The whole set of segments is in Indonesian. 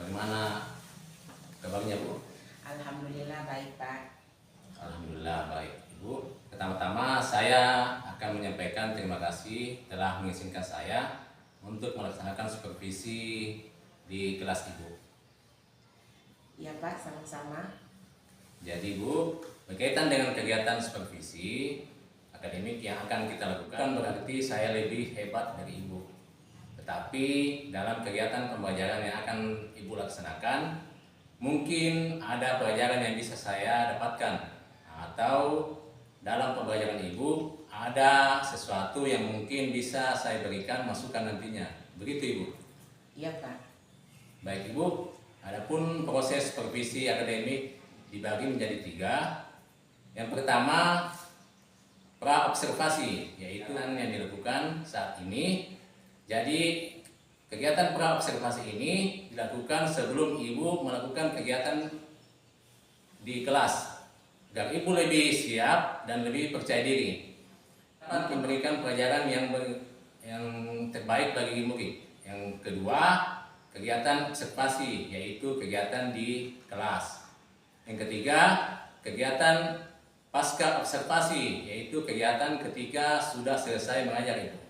Bagaimana kabarnya, Bu? Alhamdulillah baik, Pak. Alhamdulillah baik, Ibu. Pertama-tama saya akan menyampaikan terima kasih telah mengizinkan saya untuk melaksanakan supervisi di kelas Ibu. Iya, Pak, sama-sama. Jadi, Bu, berkaitan dengan kegiatan supervisi akademik yang akan kita lakukan berarti saya lebih hebat dari Ibu. Tetapi dalam kegiatan pembelajaran yang akan Ibu laksanakan, mungkin ada pelajaran yang bisa saya dapatkan, atau dalam pembelajaran Ibu ada sesuatu yang mungkin bisa saya berikan masukan nantinya. Begitu, Ibu? Iya, Pak. Baik, Ibu. Adapun proses supervisi akademik dibagi menjadi 3. Yang pertama, pra-observasi, yaitu yang dilakukan saat ini. Jadi kegiatan pra-observasi ini dilakukan sebelum Ibu melakukan kegiatan di kelas, agar Ibu lebih siap dan lebih percaya diri dapat memberikan pelajaran yang terbaik bagi murid. Yang kedua, kegiatan observasi, yaitu kegiatan di kelas. Yang ketiga, kegiatan pasca observasi, yaitu kegiatan ketika sudah selesai mengajar Ibu.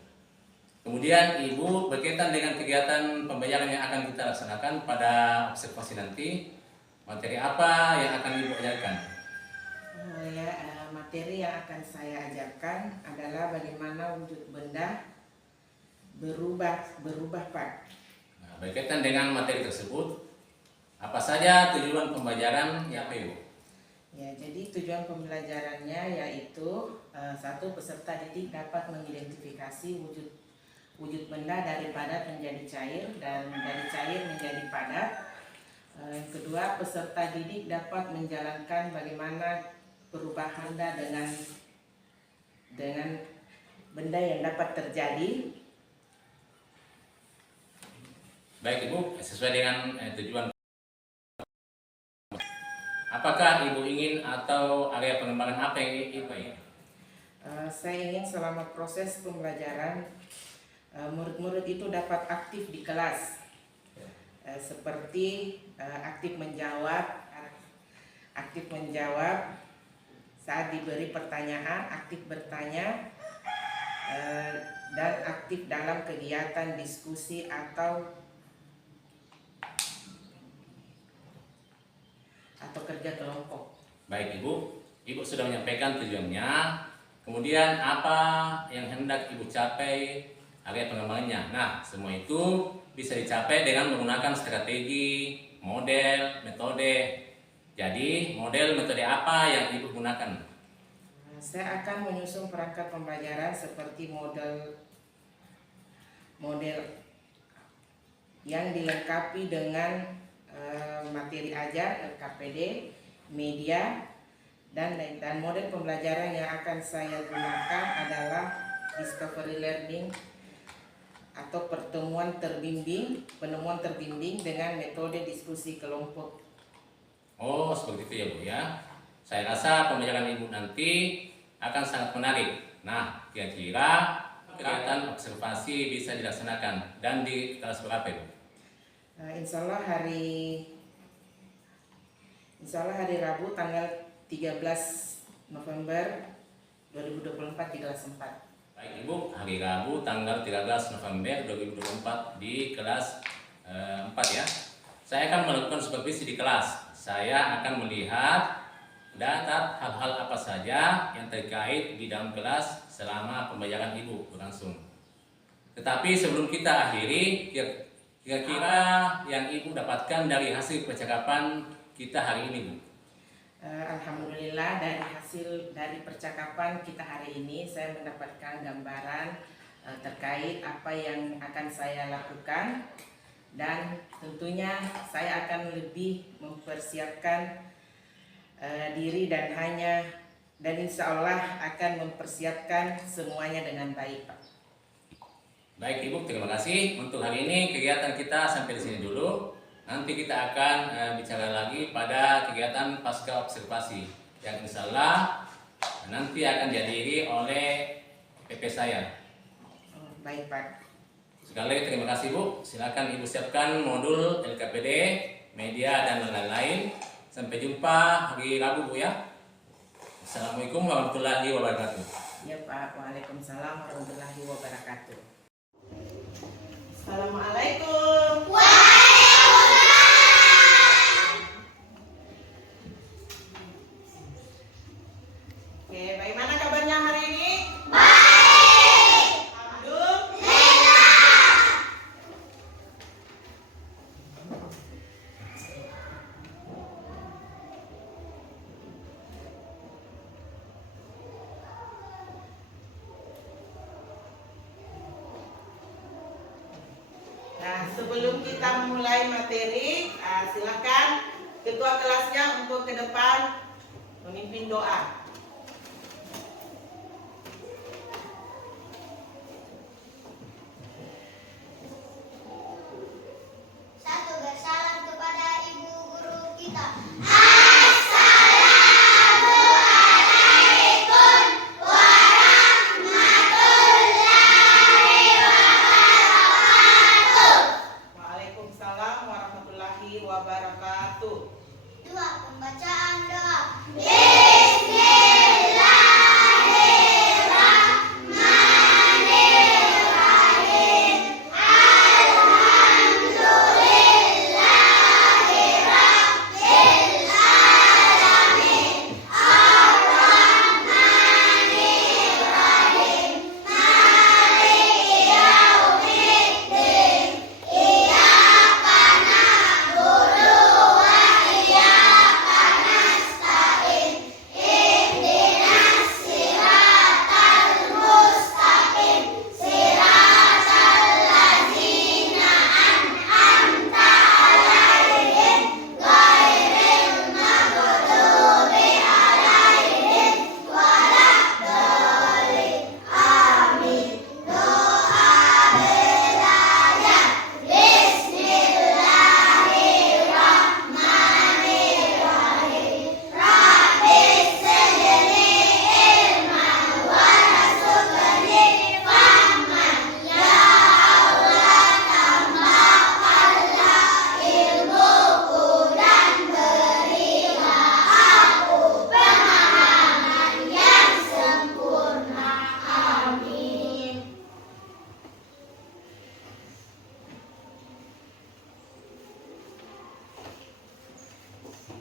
Kemudian Ibu berkaitan dengan kegiatan pembelajaran yang akan kita laksanakan pada observasi nanti, materi apa yang akan Ibu ajarkan? Materi yang akan saya ajarkan adalah bagaimana wujud benda berubah, Pak. Nah, berkaitan dengan materi tersebut, apa saja tujuan pembelajaran yang Ibu? Ya, jadi tujuan pembelajarannya yaitu satu, peserta didik dapat mengidentifikasi wujud benda dari padat menjadi cair dan dari cair menjadi padat. Yang kedua, peserta didik dapat menjalankan bagaimana perubahan benda dengan benda yang dapat terjadi. Baik, Ibu, sesuai dengan tujuan. Apakah Ibu ingin atau area pengembangan apa yang Ibu ingin? Saya ingin selama proses pembelajaran murid-murid itu dapat aktif di kelas, seperti aktif menjawab saat diberi pertanyaan, aktif bertanya, dan aktif dalam kegiatan diskusi atau kerja kelompok. Baik, Ibu sudah menyampaikan tujuannya. Kemudian apa yang hendak Ibu capai, area pengembangannya. Nah, semua itu bisa dicapai dengan menggunakan strategi, model, metode. Jadi, model metode apa yang Ibu gunakan? Saya akan menyusun perangkat pembelajaran seperti model yang dilengkapi dengan materi ajar, KPD, media, dan model pembelajaran yang akan saya gunakan adalah discovery learning atau penemuan terbimbing dengan metode diskusi kelompok. Oh, seperti itu ya, Bu ya. Saya rasa pembelajaran Ibu nanti akan sangat menarik. Nah, kira-kira kegiatan observasi bisa dilaksanakan dan di kelas berapa, Ibu? Insya Allah hari Rabu tanggal 13 November 2024 di kelas 4. Baik, Ibu, hari Rabu tanggal 13 November 2024 di kelas 4 ya. Saya akan melakukan supervisi di kelas. Saya akan melihat data hal-hal apa saja yang terkait di dalam kelas selama pembelajaran Ibu berlangsung. Tetapi sebelum kita akhiri, kira-kira yang Ibu dapatkan dari hasil percakapan kita hari ini, Bu? Alhamdulillah, dari percakapan kita hari ini saya mendapatkan gambaran terkait apa yang akan saya lakukan, dan tentunya saya akan lebih mempersiapkan diri dan insya Allah akan mempersiapkan semuanya dengan baik, Pak. Baik, Ibu, terima kasih. Untuk hari ini kegiatan kita sampai di sini dulu. Nanti kita akan bicara lagi pada kegiatan pasca observasi yang insya Allah nanti akan dihadiri oleh PP saya. Baik, Pak. Sekali lagi terima kasih Bu. Silakan Ibu siapkan modul LKPD, media dan lain-lain. Sampai jumpa hari Rabu Bu ya. Assalamualaikum warahmatullahi wabarakatuh. Ya Pak, waalaikumsalam warahmatullahi wabarakatuh. Assalamualaikum. Oke, bagaimana kabarnya hari ini? Baik. Alhamdulillah. Nah, sebelum kita mulai materi, silakan ketua kelasnya untuk ke depan memimpin doa. Satu, bersalam kepada ibu guru kita. Waalaikumsalam warahmatullahi wabarakatuh. Dua, pembacaan doa.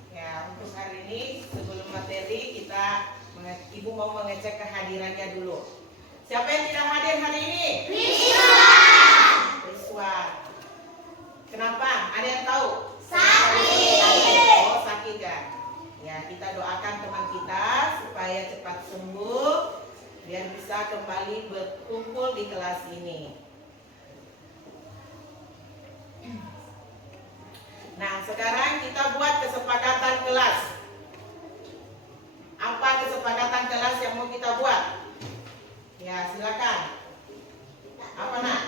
Ya, untuk hari ini sebelum materi Ibu mau mengecek kehadirannya dulu. Siapa yang tidak hadir hari ini? Rizwan. Kenapa? Ada yang tahu? Sakit. Oh, sakit ya. Ya, kita doakan teman kita supaya cepat sembuh biar bisa kembali berkumpul di kelas ini. Nah, sekarang kita buat kesepakatan kelas. Apa kesepakatan kelas yang mau kita buat? Ya, silakan. Apa nak?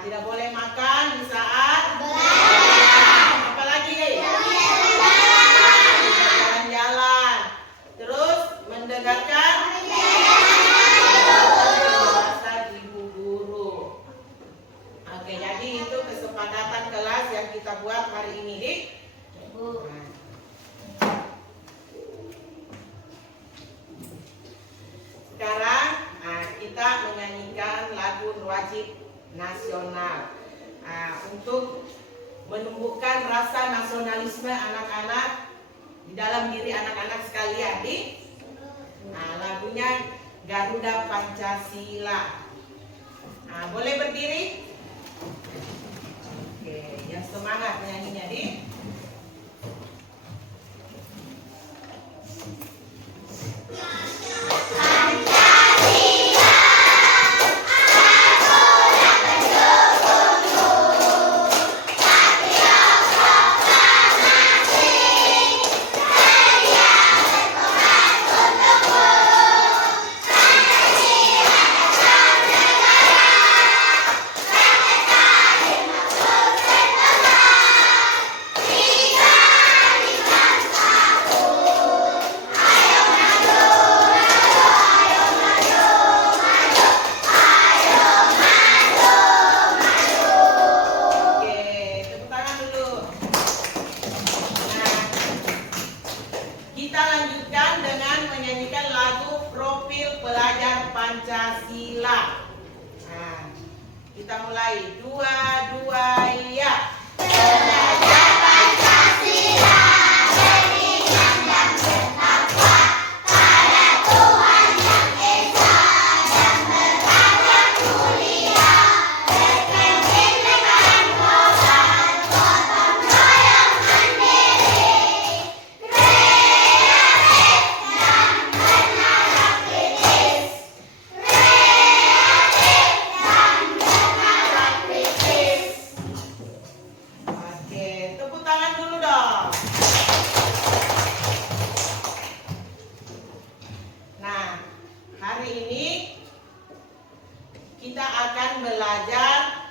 Tidak boleh makan di saat belajar. Apa lagi? Jalan-jalan. Terus mendengarkan penjelasan ibu guru. Oke, jadi itu kesepakatan kelas yang kita buat hari ini, Dik. Sekarang kita menyanyikan lagu wajib nasional untuk menumbuhkan rasa nasionalisme anak-anak di dalam diri anak-anak sekalian, Dik. Lagunya Garuda Pancasila. Boleh berdiri? Oke, yang semangat nyanyinya, Dik. Pancasila. ulang. Nah, kita mulai. 2, 2, ya. Belajar Pancasila, beriman dan bertakwa pada Tuhan Yang Esa dan beragam mulia, berkebinekaan global, gotong royong mandiri, kreatif dan bernalar kritis, kreatif dan bernalar kritis. Oke, tepuk tangan dulu dong. Nah, hari ini kita akan belajar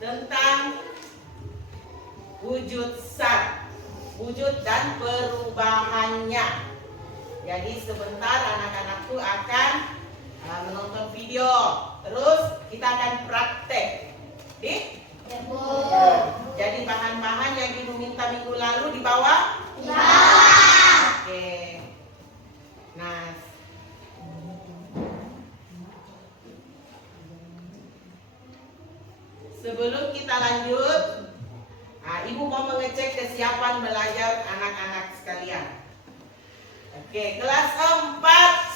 tentang wujud zat, wujud dan perubahannya. Jadi sebentar anak-anakku akan menonton video, terus kita akan praktek. Jadi bahan-bahan yang Ibu minta minggu lalu dibawa? Oke. Nah, sebelum kita lanjut, Ibu mau mengecek kesiapan belajar anak-anak sekalian. Oke, kelas 4.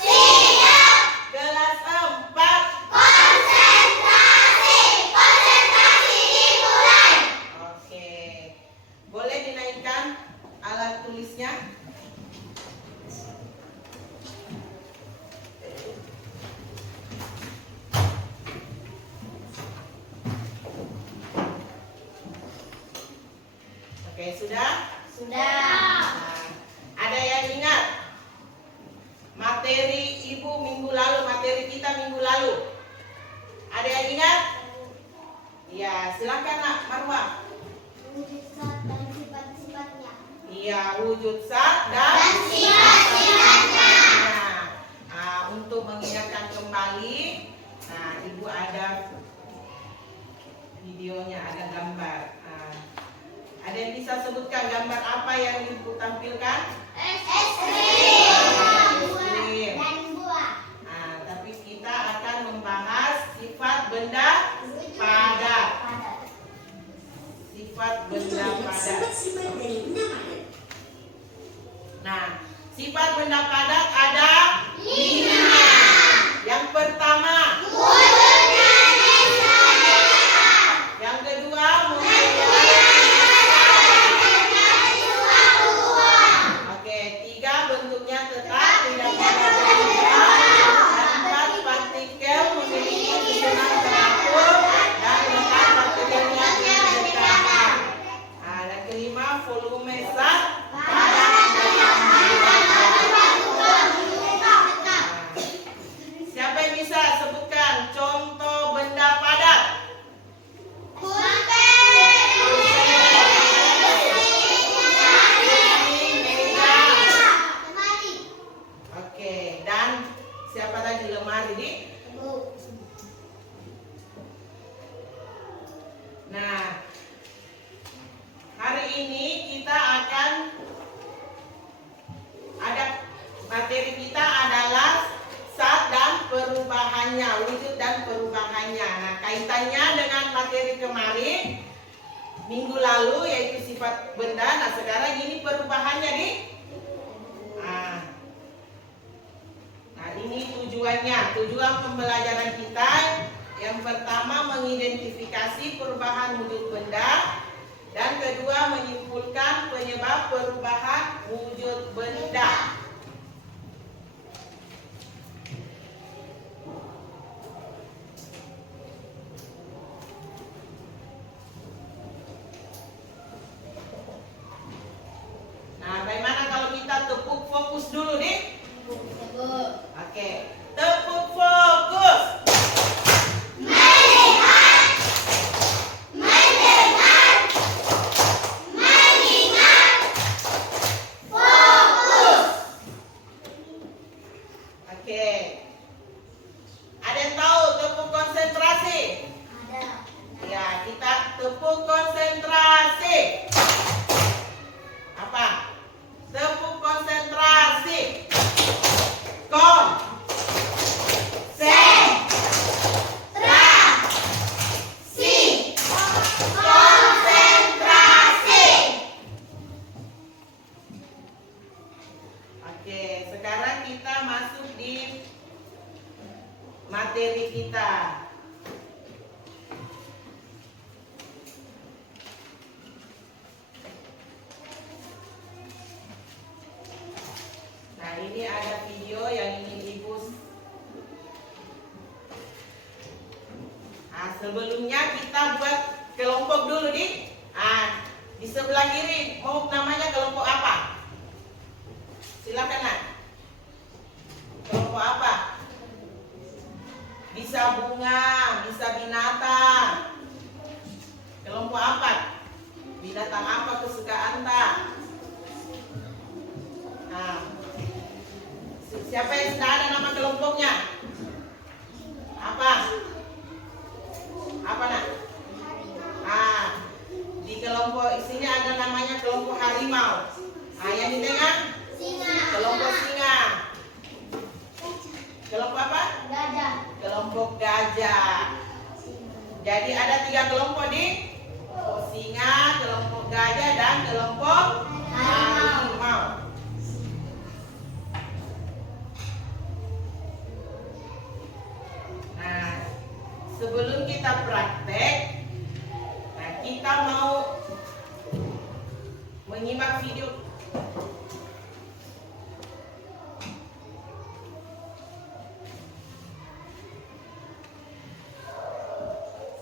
Siap. Kelas 4. Konsentrasi, konsentrasi dimulai. Oke. Boleh dinaikkan alat tulisnya? Oke, sudah? Sudah. Nah, ada yang ingat materi Ibu minggu lalu, materi kita minggu lalu? Ada yang ingat? Ya, silakan Nak Marwah. Wujud zat dan sifat-sifatnya. Iya, wujud zat dan sifat-sifatnya. Nah, untuk mengingatkan kembali, nah Ibu ada videonya, ada gambar. Nah, ada yang bisa sebutkan gambar apa yang Ibu tampilkan? Es krim dan buah. Nah, tapi kita akan membahas sifat benda padat. Sifat benda padat. Nah, sifat benda padat ada 5. Yang pertama, Wujudnya nescaya. yang kedua mempunyai. Oke, 3 bentuknya tetap tidak pada berubah. Dan 4 partikel memiliki susunan teratur dan letak materialnya berdekatan. Nah, dan kelima volume zat padat. Siapa yang bisa sebutkan contoh benda padat? Oke, dan siapa tadi lemari di? Nah, hari ini kita akan ada materi kita adalah zat dan perubahannya, wujud dan perubahannya. Nah, kaitannya dengan materi kemarin minggu lalu yaitu sifat benda. Nah, sekarang ini perubahannya di. Nah, ini tujuannya, tujuan pembelajaran kita. Yang pertama mengidentifikasi perubahan wujud benda, dan kedua menyimpulkan penyebab perubahan wujud benda. Nah, bagaimana kalau kita tepuk fokus dulu nih? Oke, tepuk fokus. Melihat, mendengar, mengingat, fokus. Oke. Ada yang tahu tepuk konsentrasi? Ada. Ya, kita tepuk konsentrasi. Apa? Tepuk konsentrasi. Konsentrasi. namanya kelompok harimau. Nah, yang di tengah Singa. kelompok singa. Kelompok apa? Gajah. Kelompok gajah. Jadi ada 3 kelompok di singa, kelompok gajah, dan kelompok harimau. Nah, sebelum kita praktek, nah kita mau menyimak video.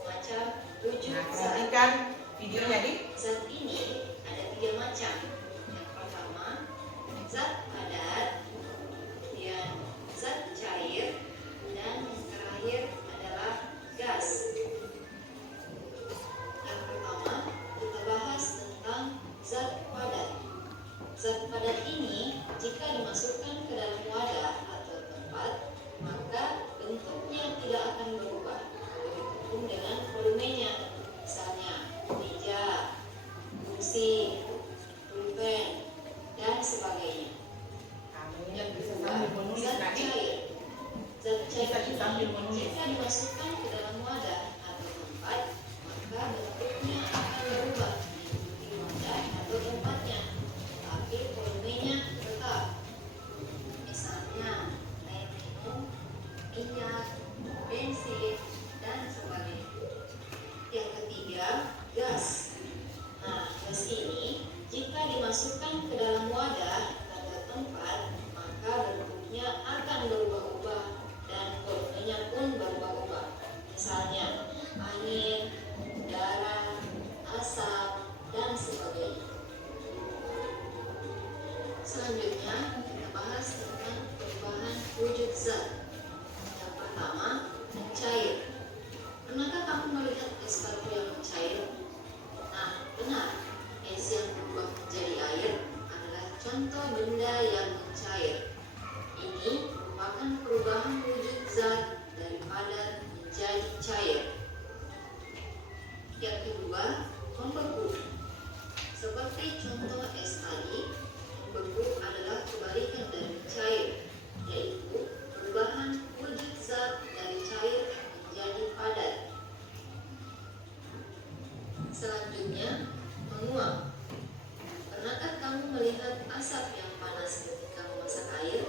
Macam wujud Nah, zat. perhatikan videonya di. Zat ini ada 3 macam. Yang pertama, zat padat, kemudian zat cair, dan yang terakhir adalah gas. Yang pertama, kita bahas tentang zat padat. Zat padat ini jika dimasukkan ke dalam wadah atau tempat, maka bentuknya tidak akan berubah. Begitupun dengan volumenya, misalnya meja, kursi, pulpen, dan sebagainya. Kamu Yang bisa kedua, sambil menulis zat tadi. cair. Zat cair Bisa sambil ini menulis. jika dimasukkan ke dalam wadah atau tempat, maka bentuknya akan berubah mengikuti wadah atau tempatnya, tapi volumenya tetap. Misalnya air minum, minyak, bensin, dan sebagainya. Yang ketiga, gas. Nah, gas ini jika dimasukkan ke dalam wadah atau tempat, maka bentuknya akan berubah-ubah dan volumenya pun berubah-ubah. Misalnya angin, udara, asap, dan sebagainya. Selanjutnya kita bahas tentang perubahan wujud zat. Yang pertama, mencair. Pernahkah kamu melihat es batu yang mencair? Nah, benar. Es yang berubah menjadi air adalah contoh benda yang mencair. Ini merupakan perubahan wujud zat dari padat menjadi cair. Yang kedua, membeku. Seperti contoh es tadi, membeku adalah kebalikan dari cair, yaitu perubahan wujud zat dari cair menjadi padat. Selanjutnya, menguap. Pernahkah kamu melihat asap yang panas ketika memasak air?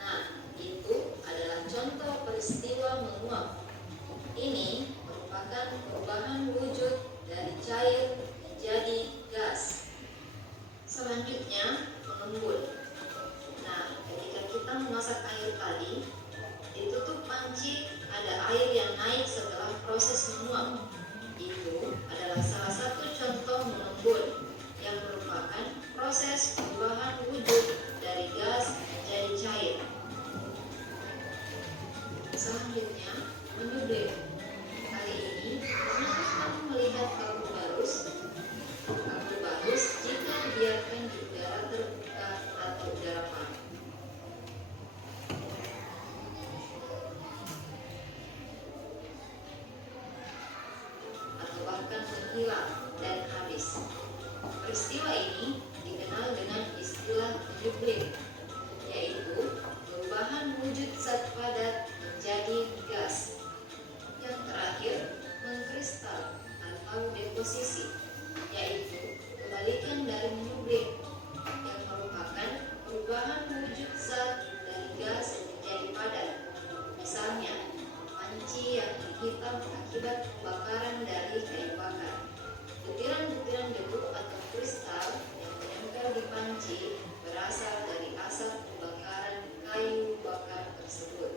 Nah, itu adalah contoh peristiwa menguap. Ini merupakan perubahan wujud dari cair menjadi gas. Selanjutnya, mengembun. Nah, ketika kita memasak air tadi, di tutup panci ada air yang naik setelah proses menguap. Itu adalah salah satu contoh mengembun yang merupakan proses perubahan wujud dari gas menjadi cair. Selanjutnya, menyublim. Kali ini, pernahkah kamu melihat kabut barus? Kabut barus jika dibiarkan di udara terbuka atau udara panas. Atau bahkan menghilang dan habis. Peristiwa ini dikenal dengan istilah menyublim, yaitu perubahan wujud zat padat menjadi gas. Yang terakhir, mengkristal atau deposisi, yaitu kebalikan dari menyublim, yang merupakan perubahan wujud zat dari gas menjadi padat. Misalnya, panci yang menghitam akibat pembakaran dari kayu bakar. Butiran-butiran debu atau kristal yang menempel di panci berasal dari asap pembakaran kayu bakar tersebut.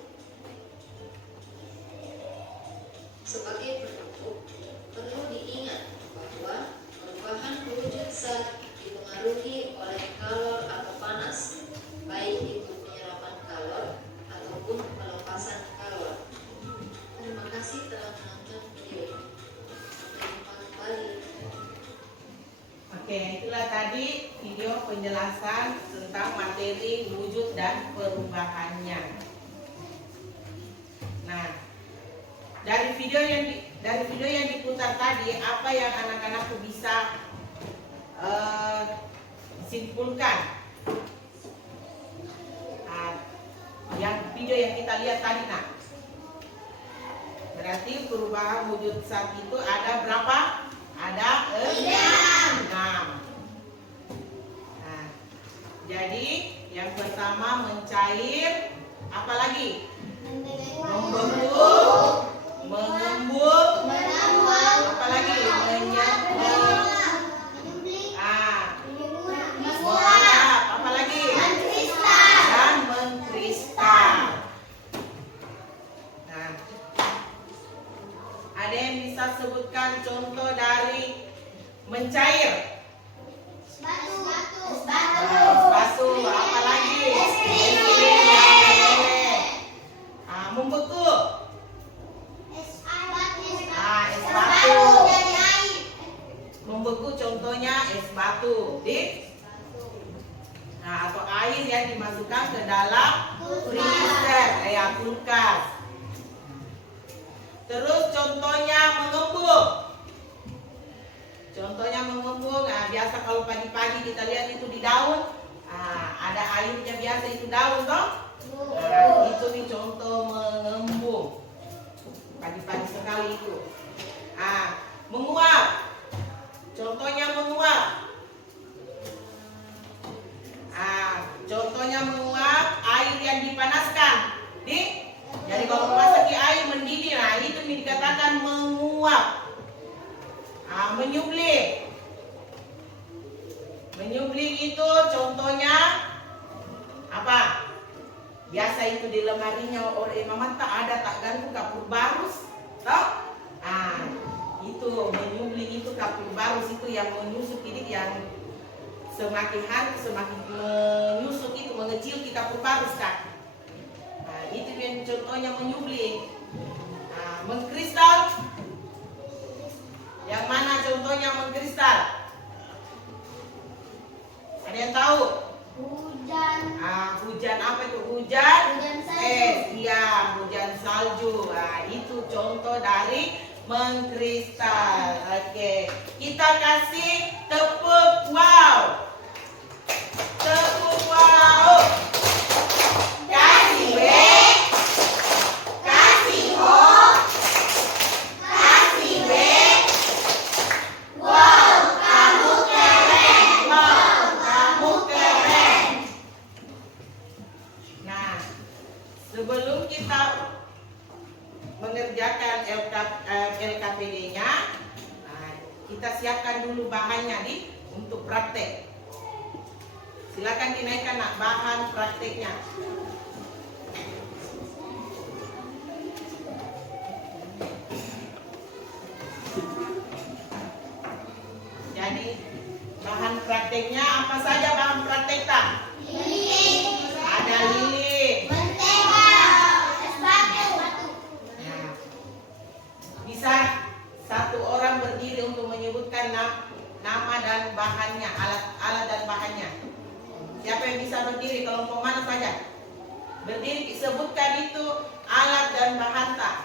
Sebagai penutup, perlu diingat bahwa perubahan wujud zat dipengaruhi oleh kalor atau panas, baik itu penyerapan kalor ataupun pelepasan kalor. Terima kasih telah menonton video ini. Sampai jumpa kembali. Oke, itulah tadi video penjelasan tentang materi wujud dan perubahannya. Nah, dari video yang diputar tadi, apa yang anak-anak bisa simpulkan yang video yang kita lihat tadi nak. Berarti perubahan wujud zat itu ada berapa? Ada 6. Nah, jadi yang pertama mencair, apa lagi? Membentuk, mengembung, apa lagi? Menguap, apa lagi? Dan mengkristal. Nah, ada yang bisa sebutkan contoh dari mencair? Batu, apa lagi? Membeku. Es batu. Membeku contohnya es batu, atau air yang dimasukkan ke dalam freezer, kulkas. Terus contohnya mengembung. Biasa kalau pagi-pagi kita lihat itu di daun, ada airnya biasa itu daun toh. Itu nih contoh mengembung. Pagi-pagi sekali itu. Menguap. Contohnya menguap. Contohnya menguap air yang dipanaskan. Jadi kalau memasuki air mendidih, itu dikatakan menguap. Menyublim. Menyublim itu contohnya apa? Biasa itu di lemarinya oleh mama tak ada tak gantung kapur barus, toh? Itu menyublim itu kapur barus itu yang menyusut ini yang semakin hari semakin menyusut itu mengecil di kapur barus kan? Itu yang contohnya menyublim. Mengkristal. Yang mana contohnya mengkristal? Ada yang tahu? Hujan. Hujan apa itu? Hujan salju. Iya, hujan salju. Itu contoh dari mengkristal. Oke, kita kasih tepuk wow. Tepuk wow. Kasih W. Kasih O. Kasih W. Wow, kamu keren. Wow, kamu keren. Nah, sebelum kita mengerjakan LKPD-nya, kita siapkan dulu bahannya untuk praktek. Silakan dinaikkan nak bahan prakteknya. Jadi bahan prakteknya apa saja bahan praktek tak? Lilin. Ada lilin. Mentega. Es batu. Nah, bisa satu orang berdiri untuk menyebutkan nama dan bahannya, alat dan bahannya. Siapa yang bisa berdiri? Kelompok mana saja? Berdiri, sebutkan itu alat dan bahan tak.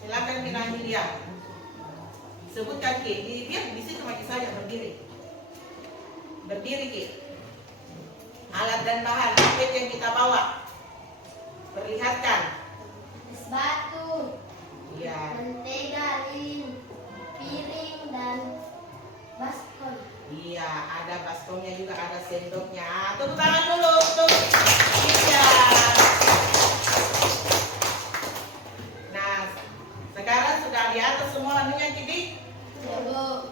Silakan kita lihat. Sebutkan Ki. Biar di situ maki saja berdiri. Berdiri Ki. Alat dan bahan apa yang kita bawa? Perlihatkan. Es batu. Iya. Mentega, lilin, piring dan baskom. Iya, ada baskomnya juga, ada sendoknya. Tepuk tangan dulu untuk Iya. Nah, sekarang sudah di atas semua anunya Kiki. Coba.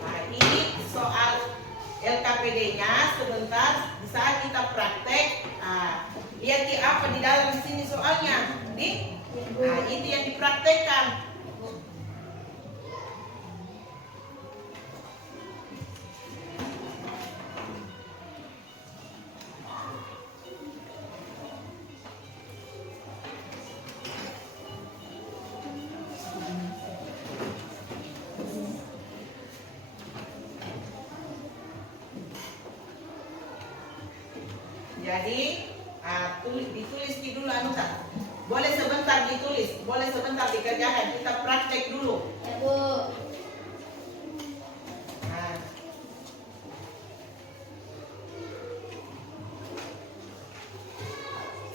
Nah, ini soal LKPD-nya sebentar di saat kita praktek. Lihat apa di dalam sini soalnya. Itu yang dipraktekkan. Jadi ditulis dulu Boleh sebentar ditulis, boleh sebentar dikerjakan. Kita praktek dulu. Ya Bu. Nah.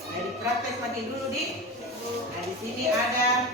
Jadi praktek lagi dulu di. Nah, di sini ada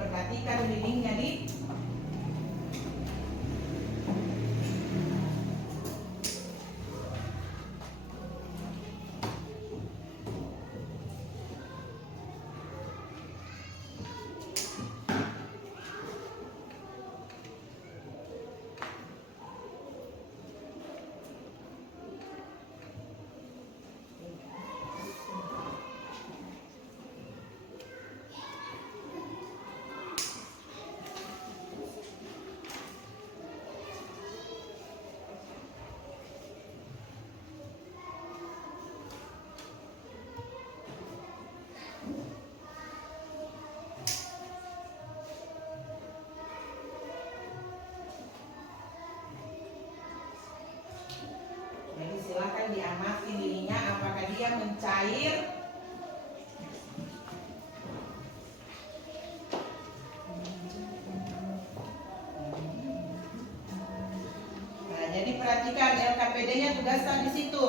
perhatikan linknya di. Jadi silakan diamati dirinya apakah dia mencair. Nah, jadi perhatikan LKPD-nya tugaskan di situ.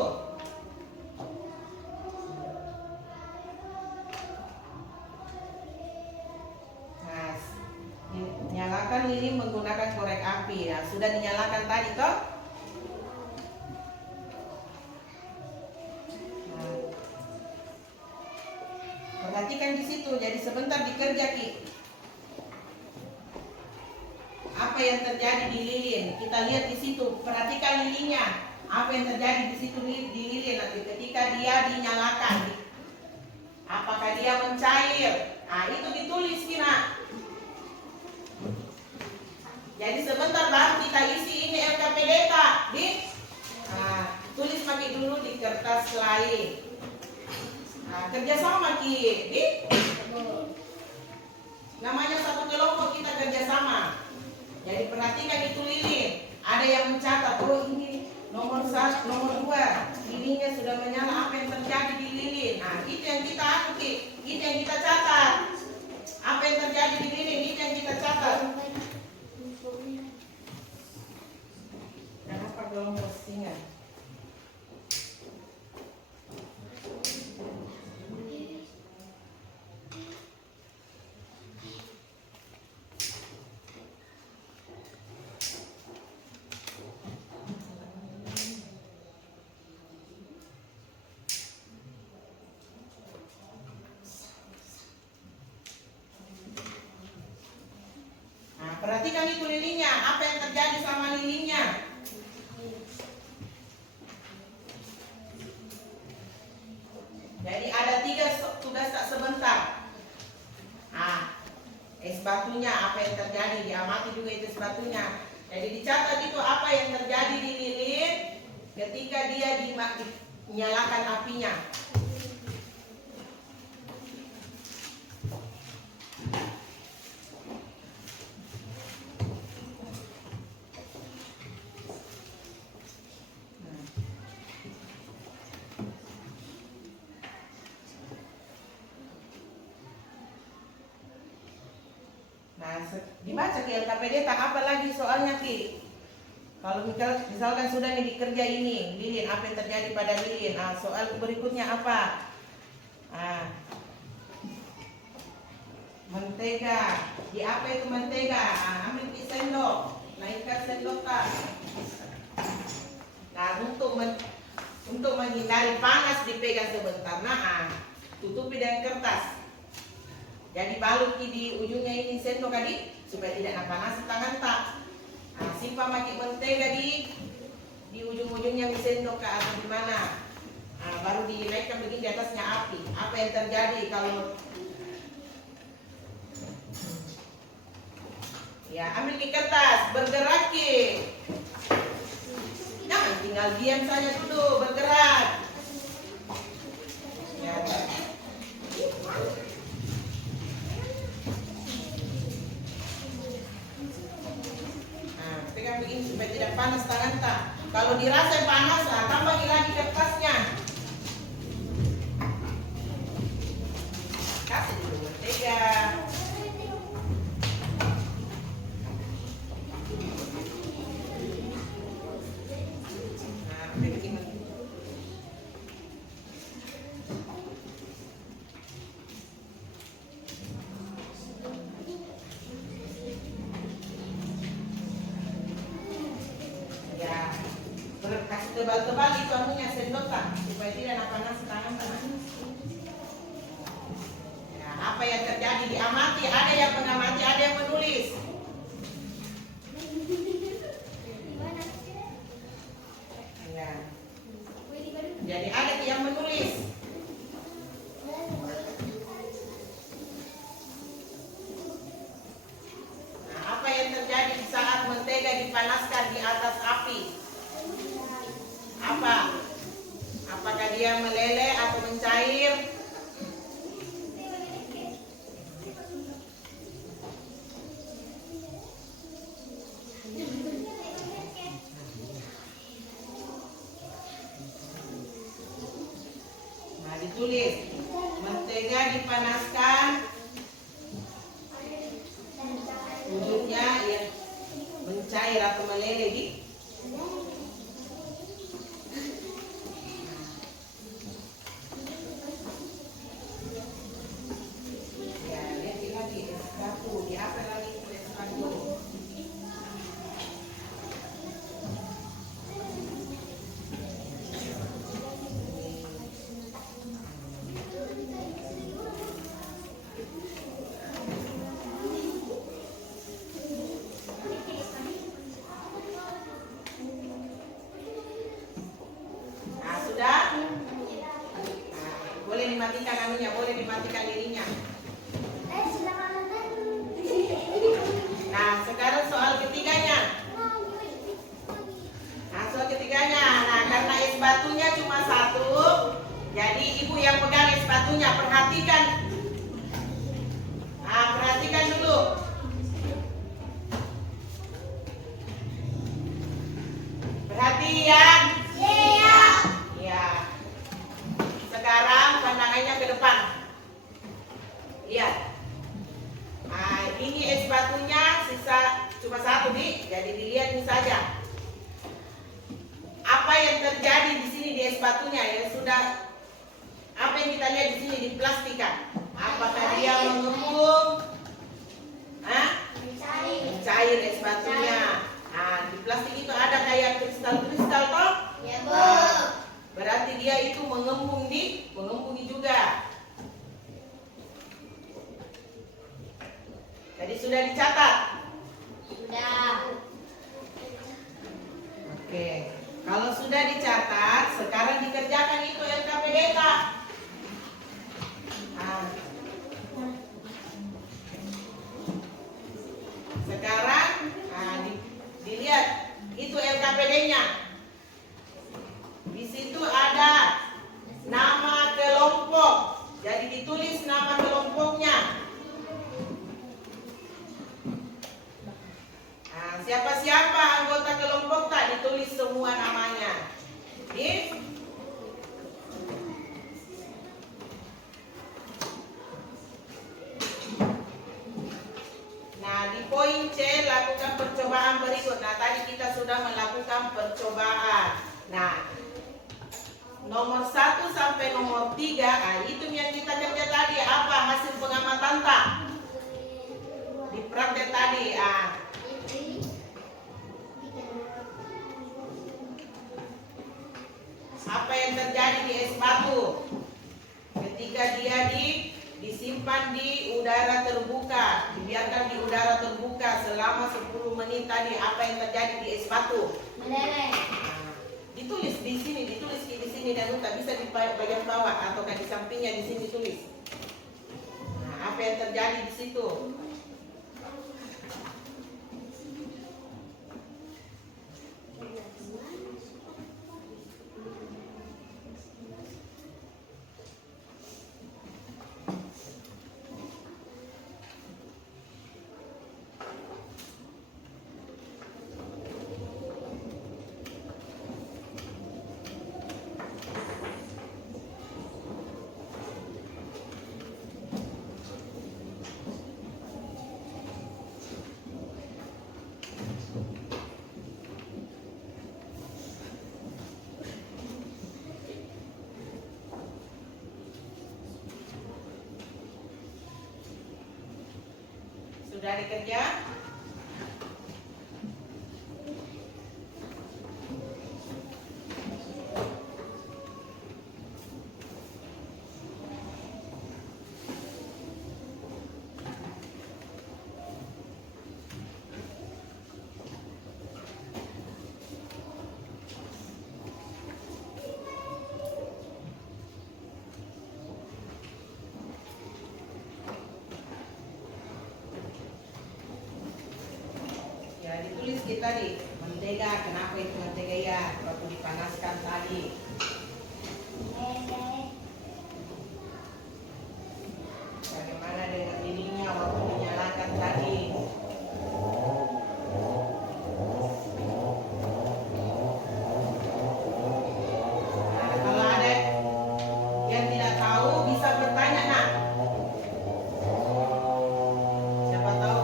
Nah, nyalakan lilin menggunakan korek api. Nah, sudah dinyalakan tadi toh? Perhatikan di situ, jadi sebentar dikerja Ki. Apa yang terjadi di lilin? Kita lihat di situ, perhatikan lilinnya. Apa yang terjadi di situ di lilin nanti ketika dia dinyalakan? Apakah dia mencair? Nah, itu ditulis Kina. Jadi sebentar baru kita isi ini LKPD Kak. Nah, tulis pakai dulu di kertas lain. Nah, kerjasama Ki, namanya satu kelompok kita kerjasama. Jadi perhatikan itu lilin. Ada yang mencatat, oh ini nomor 1, nomor 2, lilinnya sudah menyala. Apa yang terjadi di lilin? Nah, itu yang kita Ki, itu yang kita catat. Apa yang terjadi di lilin? Itu yang kita catat. Kenapa belum postingan? Perhatikan itu lilinnya, apa yang terjadi sama lilinnya. Jadi ada 3 tugas tak sebentar. Nah, es batunya apa yang terjadi, diamati juga itu es batunya. Jadi dicatat itu apa yang terjadi di lilin ketika dia dinyalakan apinya. dibaca ke LKPD tak apa lagi soalnya Ki. Kalau misalkan sudah nih dikerja ini, lilin, apa yang terjadi pada lilin? Soal berikutnya apa? Mentega. Di apa itu mentega? Ambil di sendok, naikkan sendokan. Nah, untuk menghindari panas dipegang sebentar. Nah, tutupi dengan kertas. Jadi balut di ujungnya ini sendok tadi supaya tidak panas tangan tak. Simpan pakai mentega di ujung-ujungnya di sendok ke atau di mana. Baru dinaikkan begini di atasnya api. Apa yang terjadi kalau ya, ambil di kertas, bergerak Ki. Jangan tinggal diam saja dulu, bergerak. Ya. Pegang begini supaya tidak panas tangan tak. Kalau dirasa panas, tambah lagi kertasnya. Kasih dulu mentega. Kasih tebal-tebal itu anunya sendokan supaya tidak panas tangan. Ya, apa yang terjadi diamati, ada yang mengamati, ada yang menulis. Ya. Jadi ada yang menulis. Nah, apa yang terjadi saat mentega dipanaskan di atas api? Apa? Apakah dia meleleh atau mencair? Nah, ditulis mentega dipanaskan, wujudnya yang mencair atau meleleh di. Boleh dimatikan anunya, boleh dimatikan dirinya. Nah, sekarang soal ketiganya. Nah, karena es batunya cuma satu, jadi ibu yang pegang es batunya. Perhatikan. Perhatikan dulu. Perhatian. Ya. Sekarang pandangannya ke depan. Lihat. Ini es batunya sisa cuma satu nih, jadi dilihat ini saja. Apa yang terjadi di sini di es batunya ya sudah. Apa yang kita lihat di sini diplastikan? Apakah dia mengembung? Mencair es batunya. Di plastik itu ada kayak kristal-kristal toh? Ya, Bu. Berarti dia itu mengembung juga. Jadi sudah dicatat? Sudah. Oke. Kalau sudah dicatat, sekarang dikerjakan itu LKPD Kak. Sekarang dilihat itu LKPD-nya. Di situ ada nama kelompok. Jadi ditulis nama kelompoknya. Siapa-siapa anggota kelompok tak ditulis semua namanya. Nah, di jika dia disimpan di udara terbuka, dibiarkan di udara terbuka selama 10 menit tadi, apa yang terjadi di es batu? Meleleh. Ditulis di sini, ditulis di sini dan tak bisa di bagian bawah atau di sampingnya di sini tulis. Nah, apa yang terjadi di situ? Sudah dikerja? Ya, ditulis kita tadi mentega, kenapa itu mentega ya? Waktu dipanaskan tadi. Bagaimana dengan ininya waktu dinyalakan tadi? Nah, kalau ada yang tidak tahu bisa bertanya, nak. Siapa tahu?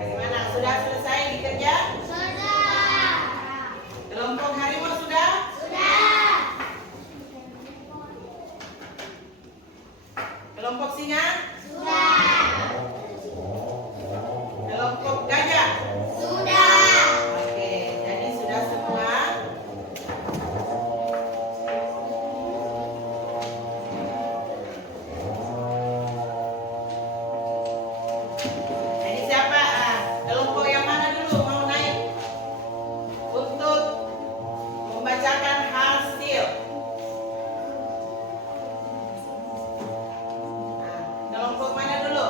Bagaimana? Sudah selesai dikerja? Sudah. Kelompok harimau sudah? Sudah. Kelompok singa? Sudah. Kelompok gajah? Sudah. Oke, jadi sudah semua. Jadi siapa? Kelompok yang mana dulu mau naik untuk membacakan hasil? Kelompok mana dulu?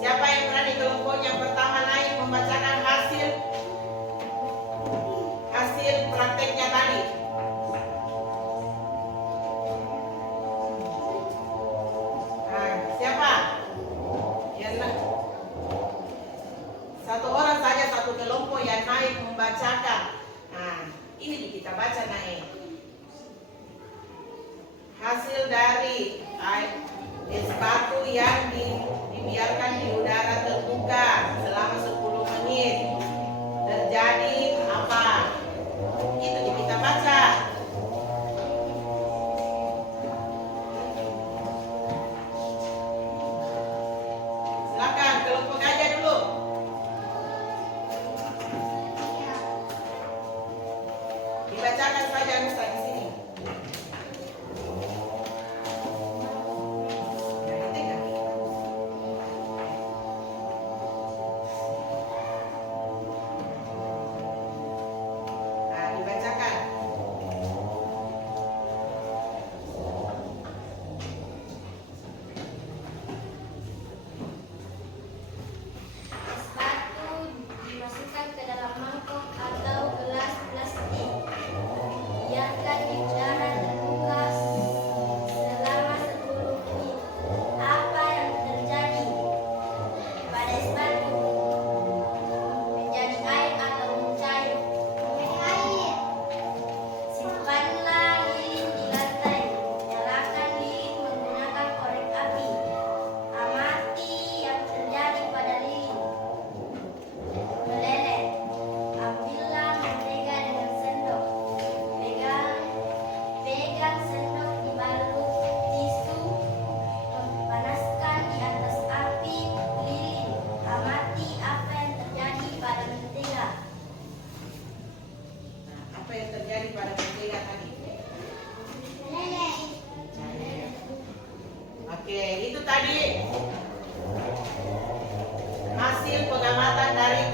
Siapa yang berani kelompok yang pertama naik membacakan hasil prakteknya tadi? Siapa? Yang satu orang saja, satu kelompok yang naik membacakan. Nah, ini kita baca naik. Hasil dari es batu yang dibiarkan di udara terbuka selama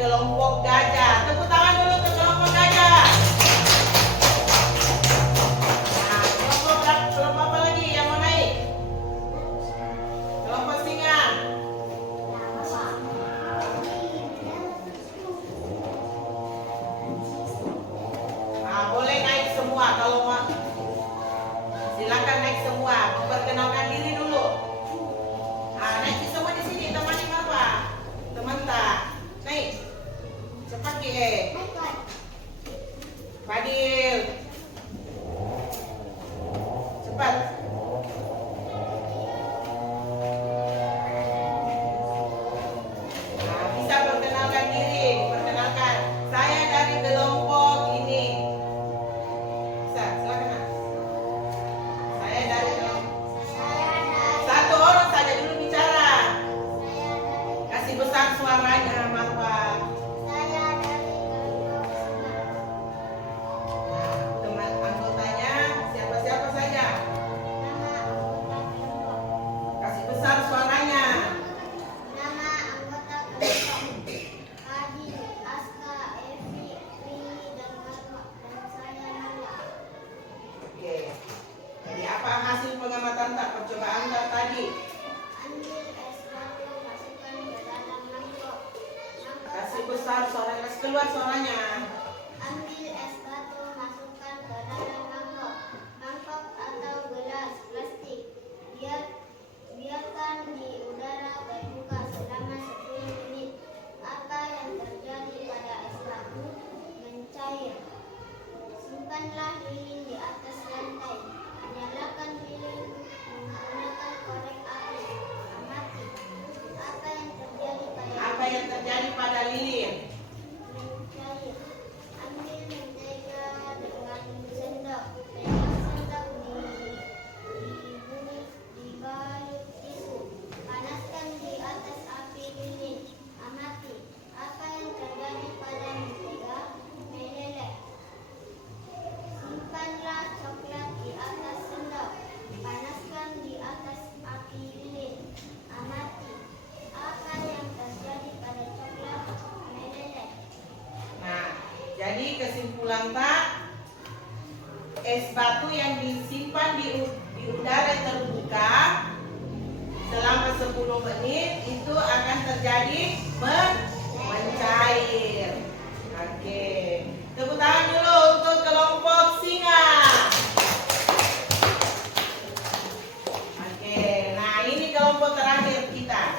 kelompok gajah. Tepuk tangan dulu untuk kelompok gajah. Nah, kelompok apa lagi yang mau naik? Kelompok singa. Nah, boleh naik semua kalau mau. Silakan naik semua. Memperkenalkan diri dulu. Nah, naik semua di sini. Temani Marwa. Teman tak. Naik. Cepat ke. Fadil. Cepat. Nah, bisa perkenalkan diri. Perkenalkan. Saya dari kelompok ini. Bisa, silakan. Nak. Saya dari kelompok. Satu orang saja dulu bicara. Kasih besar suaranya, Marwa. Nah, teman anggotanya siapa-siapa saja. Kasih besar suaranya. Nama anggota kelompok Adi, Aska, Evi, Rini, dan Marwa, dan saya Nala. Oke. Jadi apa hasil pengamatan tak percobaan tak tadi? Ambil es batu, masukkan ke dalam mangkok. Kasih besar suaranya, kasih keluar suaranya. Ambil es batu, masukkan ke dalam mangkok. Mangkok atau gelas plastik. Biarkan di udara terbuka selama 10 menit. Apa yang terjadi pada es batu? Mencair. Simpanlah lilin di atas lantai. Nyalakan lilin menggunakan korek api. Amati. Apa yang terjadi pada Apa yang terjadi pada lilin? mencair? Ambil mentega dengan sendok. Pegang sendok dibalut tisu. Panaskan di atas api lilin. Amati. Apa yang terjadi pada mentega? Meleleh. Simpanlah coklat di atas sendok. Panaskan di atas api lilin. Amati. Apa yang terjadi pada coklat? Meleleh. Nah, jadi kesimpulan tak, es batu yang disimpan di udara terbuka selama 10 menit itu akan terjadi mencair. Oke. Tepuk tangan dulu untuk kelompok singa. Oke, nah ini kelompok terakhir kita.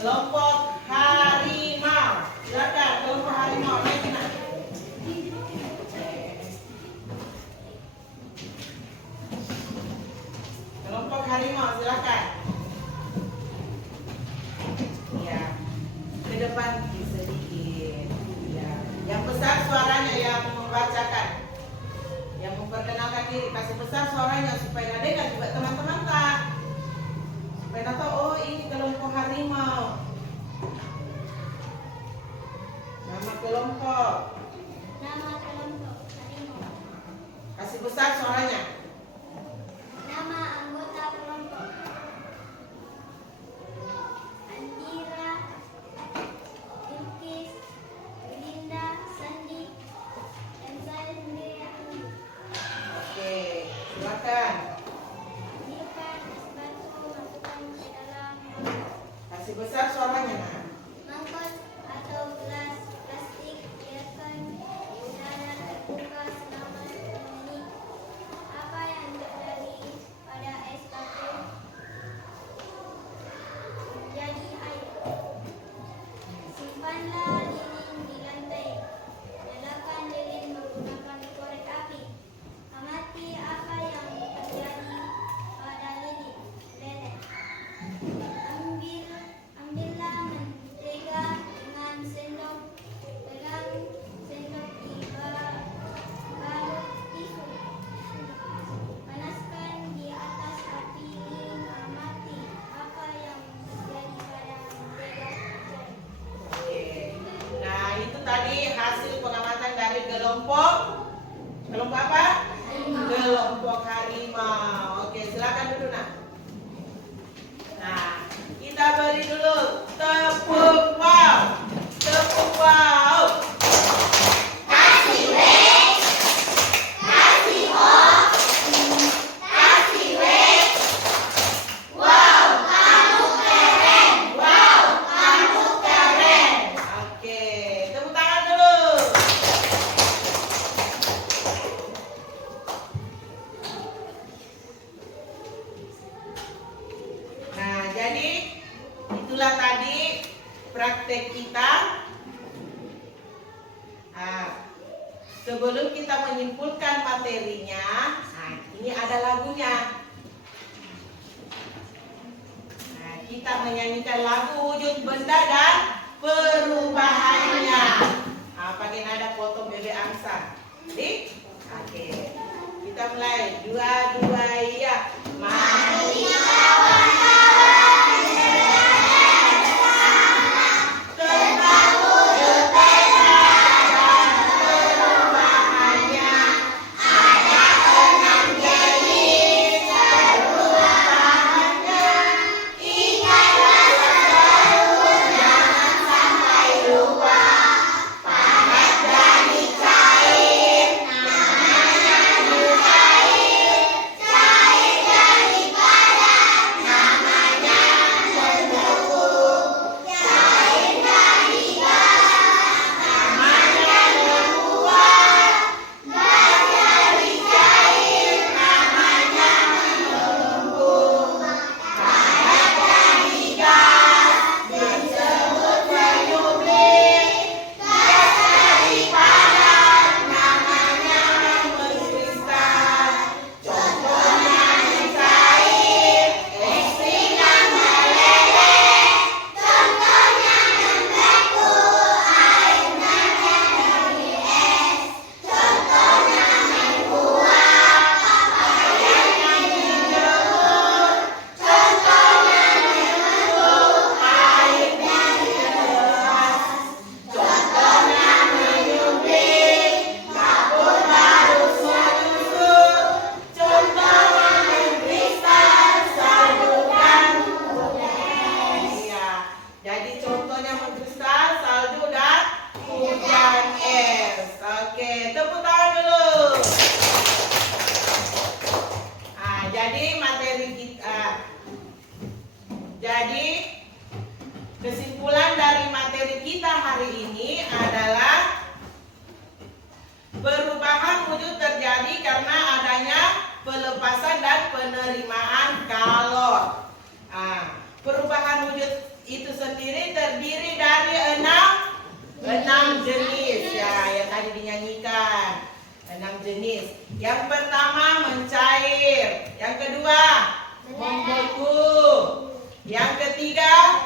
Kelompok harimau. Silakan kelompok harimau naik nak. Kelompok harimau silakan. Ya, ke depan sedikit. Ya, yang besar suaranya yang membacakan, yang memperkenalkan diri. Kasih besar suaranya supaya nggak dengar juga teman-teman tak. Supaya tahu oh ini kelompok harimau. Nama kelompok. Nama kelompok harimau. Kasih besar suaranya. Nama anggota kelompok Andira, Yukis, Linda, Sandi, dan saya sendiri Andi. Oke, silakan. Ambilkan es batu, masukkan ke dalam mangkok. Kasih besar suaranya nak. Mangkok atau gelas plastik, biarkan di udara terbuka selama 10 menit. Apa yang terjadi pada es batu? Menjadi air. Simpanlah lilin di lantai. Nyalakan lilin menggunakan korek api. Amati apa yang terjadi pada lilin. Leleh. Ambillah mentega dengan sendok. Pegang sendok dibalut tisu. Panaskan di atas api lilin. Amati apa yang terjadi pada mentega. Oke. Nah, itu tadi hasil pengamatan dari kelompok apa? Kelompok harimau. Oke, silakan dulu nak. Nah, kita beri dulu tepuk wow. Tepuk wow. itulah tadi praktek kita. Sebelum kita menyimpulkan materinya, ini ada lagunya. Kita menyanyikan lagu wujud benda dan perubahannya. Pakai nada potong bebek angsa. Oke. Kita mulai. 2, 2, ya. Mari kesimpulan dari materi kita hari ini adalah perubahan wujud terjadi karena adanya pelepasan dan penerimaan kalor. Perubahan wujud itu sendiri terdiri dari enam jenis ya, yang tadi dinyanyikan. 6 jenis. Yang pertama mencair, yang kedua membeku, yang ketiga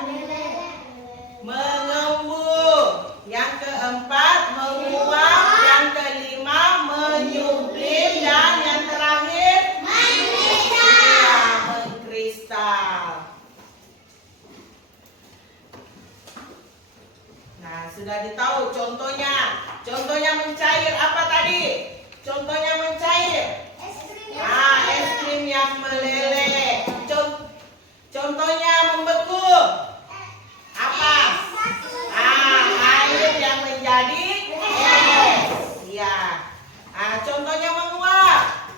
mengembung, yang keempat menguap, yang kelima menyublim, dan yang terakhir mengkristal. Nah, sudah ditahu contohnya. Contohnya mencair apa tadi? Contohnya mencair. Es krim yang meleleh. Contohnya membeku. Apa? Air yang menjadi es. Iya. Contohnya menguap.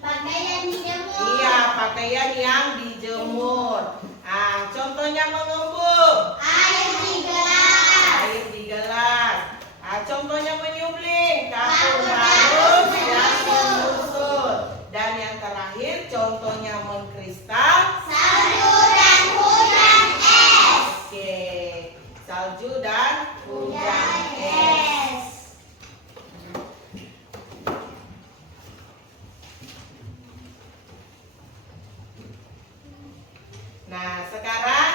Pakaian dijemur. Iya, pakaian yang dijemur. Contohnya mengembung. Air di gelas. Air di gelas. Contohnya menyublim. Kapur halus yang menyusul. Dan yang terakhir contohnya mengkristal. Salju dan hujan es. Oke, salju dan hujan es. Nah, sekarang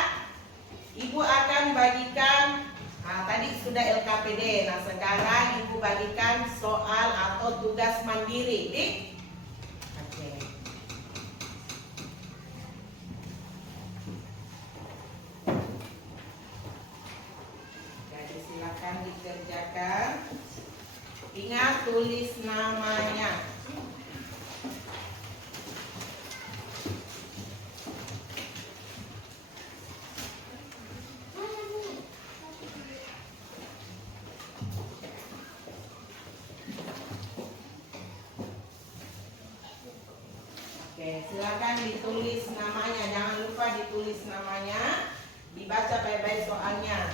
Ibu akan bagikan, tadi sudah LKPD. Nah, sekarang Ibu bagikan soal atau tugas mandiri. Oke. Jadi silakan dikerjakan. Ingat tulis namanya. Oke, silakan ditulis namanya. Jangan lupa ditulis namanya. Dibaca baik-baik soalnya.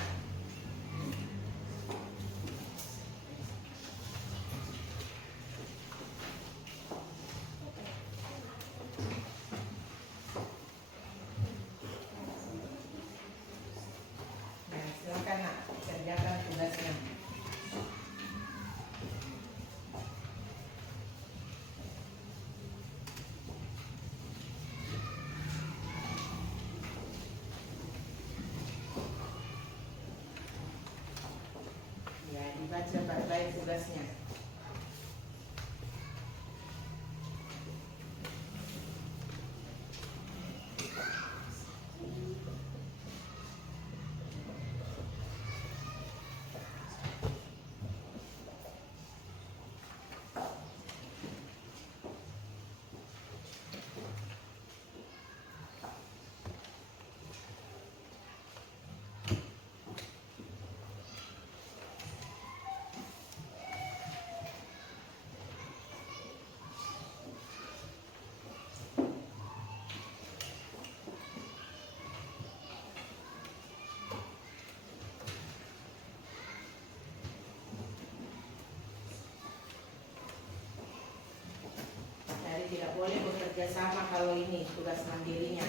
mulai tugasnya. Jadi tidak boleh bekerja sama kalau ini tugas mandirinya.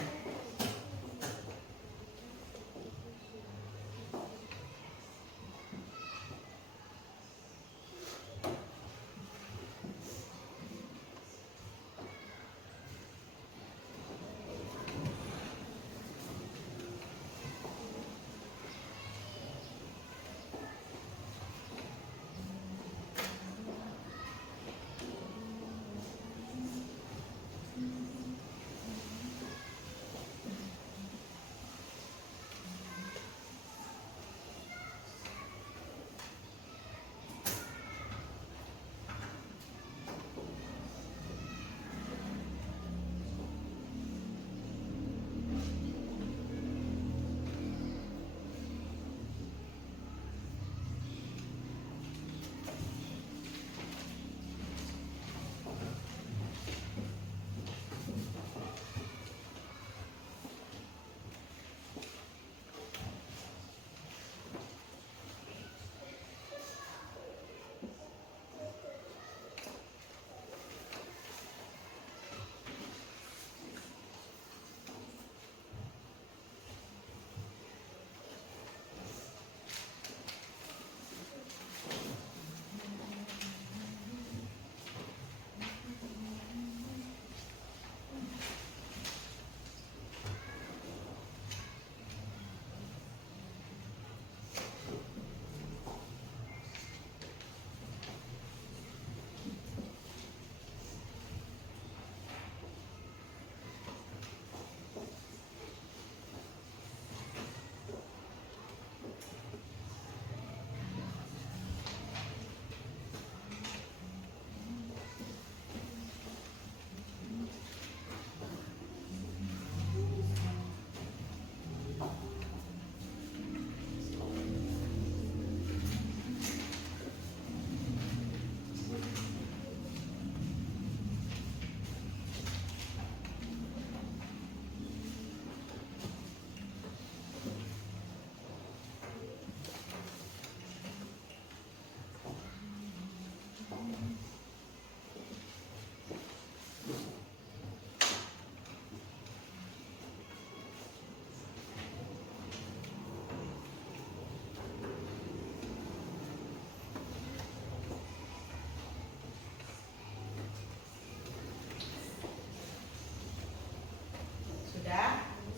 Sudah?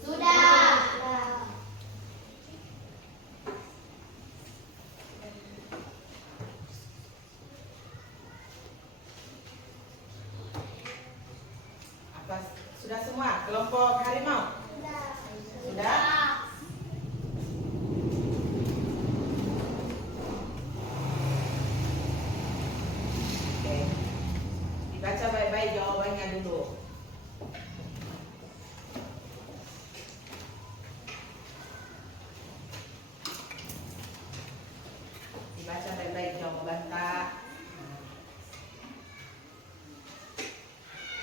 Sudah. Apa sudah semua? Kelompok harimau? Sudah? Oke. Dibaca baik-baik jawabannya dulu. Dibaca baik-baik jawaban tak.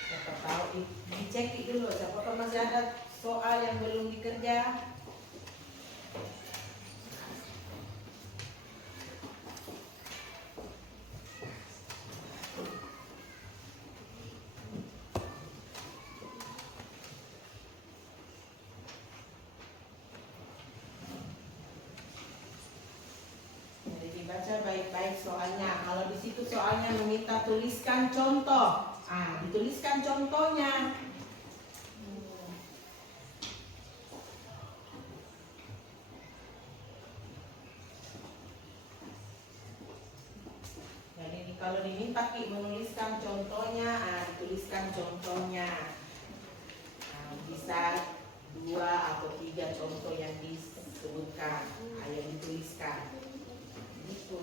Siapa tahu dicek dulu, siapa masih ada soal yang belum dikerja. Jadi dibaca baik-baik soalnya. Kalau di situ soalnya meminta tuliskan contoh. Dituliskan contohnya. kalau diminta Ki menuliskan contohnya, dituliskan contohnya. Bisa 2 atau 3 contoh yang disebutkan, yang dituliskan. Gitu.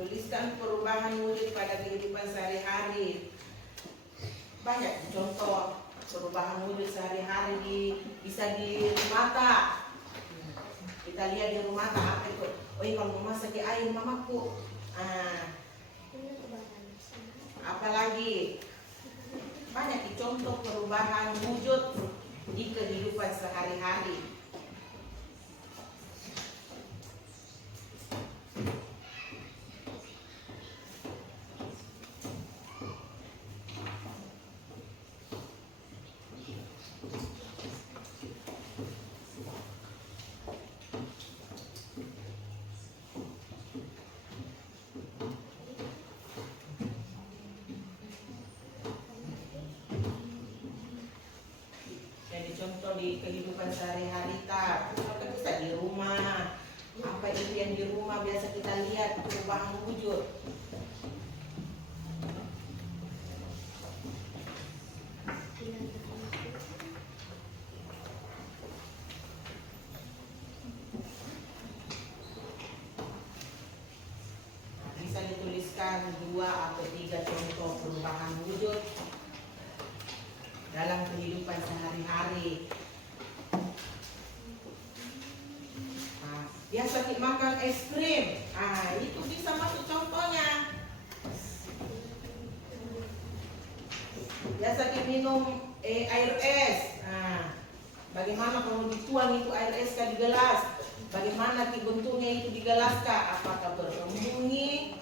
Tuliskan perubahan wujud pada kehidupan sehari-hari. Banyak contoh perubahan wujud sehari-hari bisa di rumah tak. Kita lihat di rumah tak apa itu. Oh iya, kalau mama sakit air mamaku. Apalagi banyak contoh perubahan wujud di kehidupan sehari-hari. Contoh di kehidupan sehari-hari tak, bisa di rumah. Apa itu yang di rumah biasa kita lihat perubahan wujud. Bisa dituliskan 2 atau 3 contoh perubahan wujud dalam kehidupan sehari-hari. Dia sakit makan es krim, itu bisa masuk contohnya. Dia sakit minum air es, bagaimana kalau dituang itu air es di gelas? Bagaimana bentuknya itu di gelas kah? Apakah berembunyi?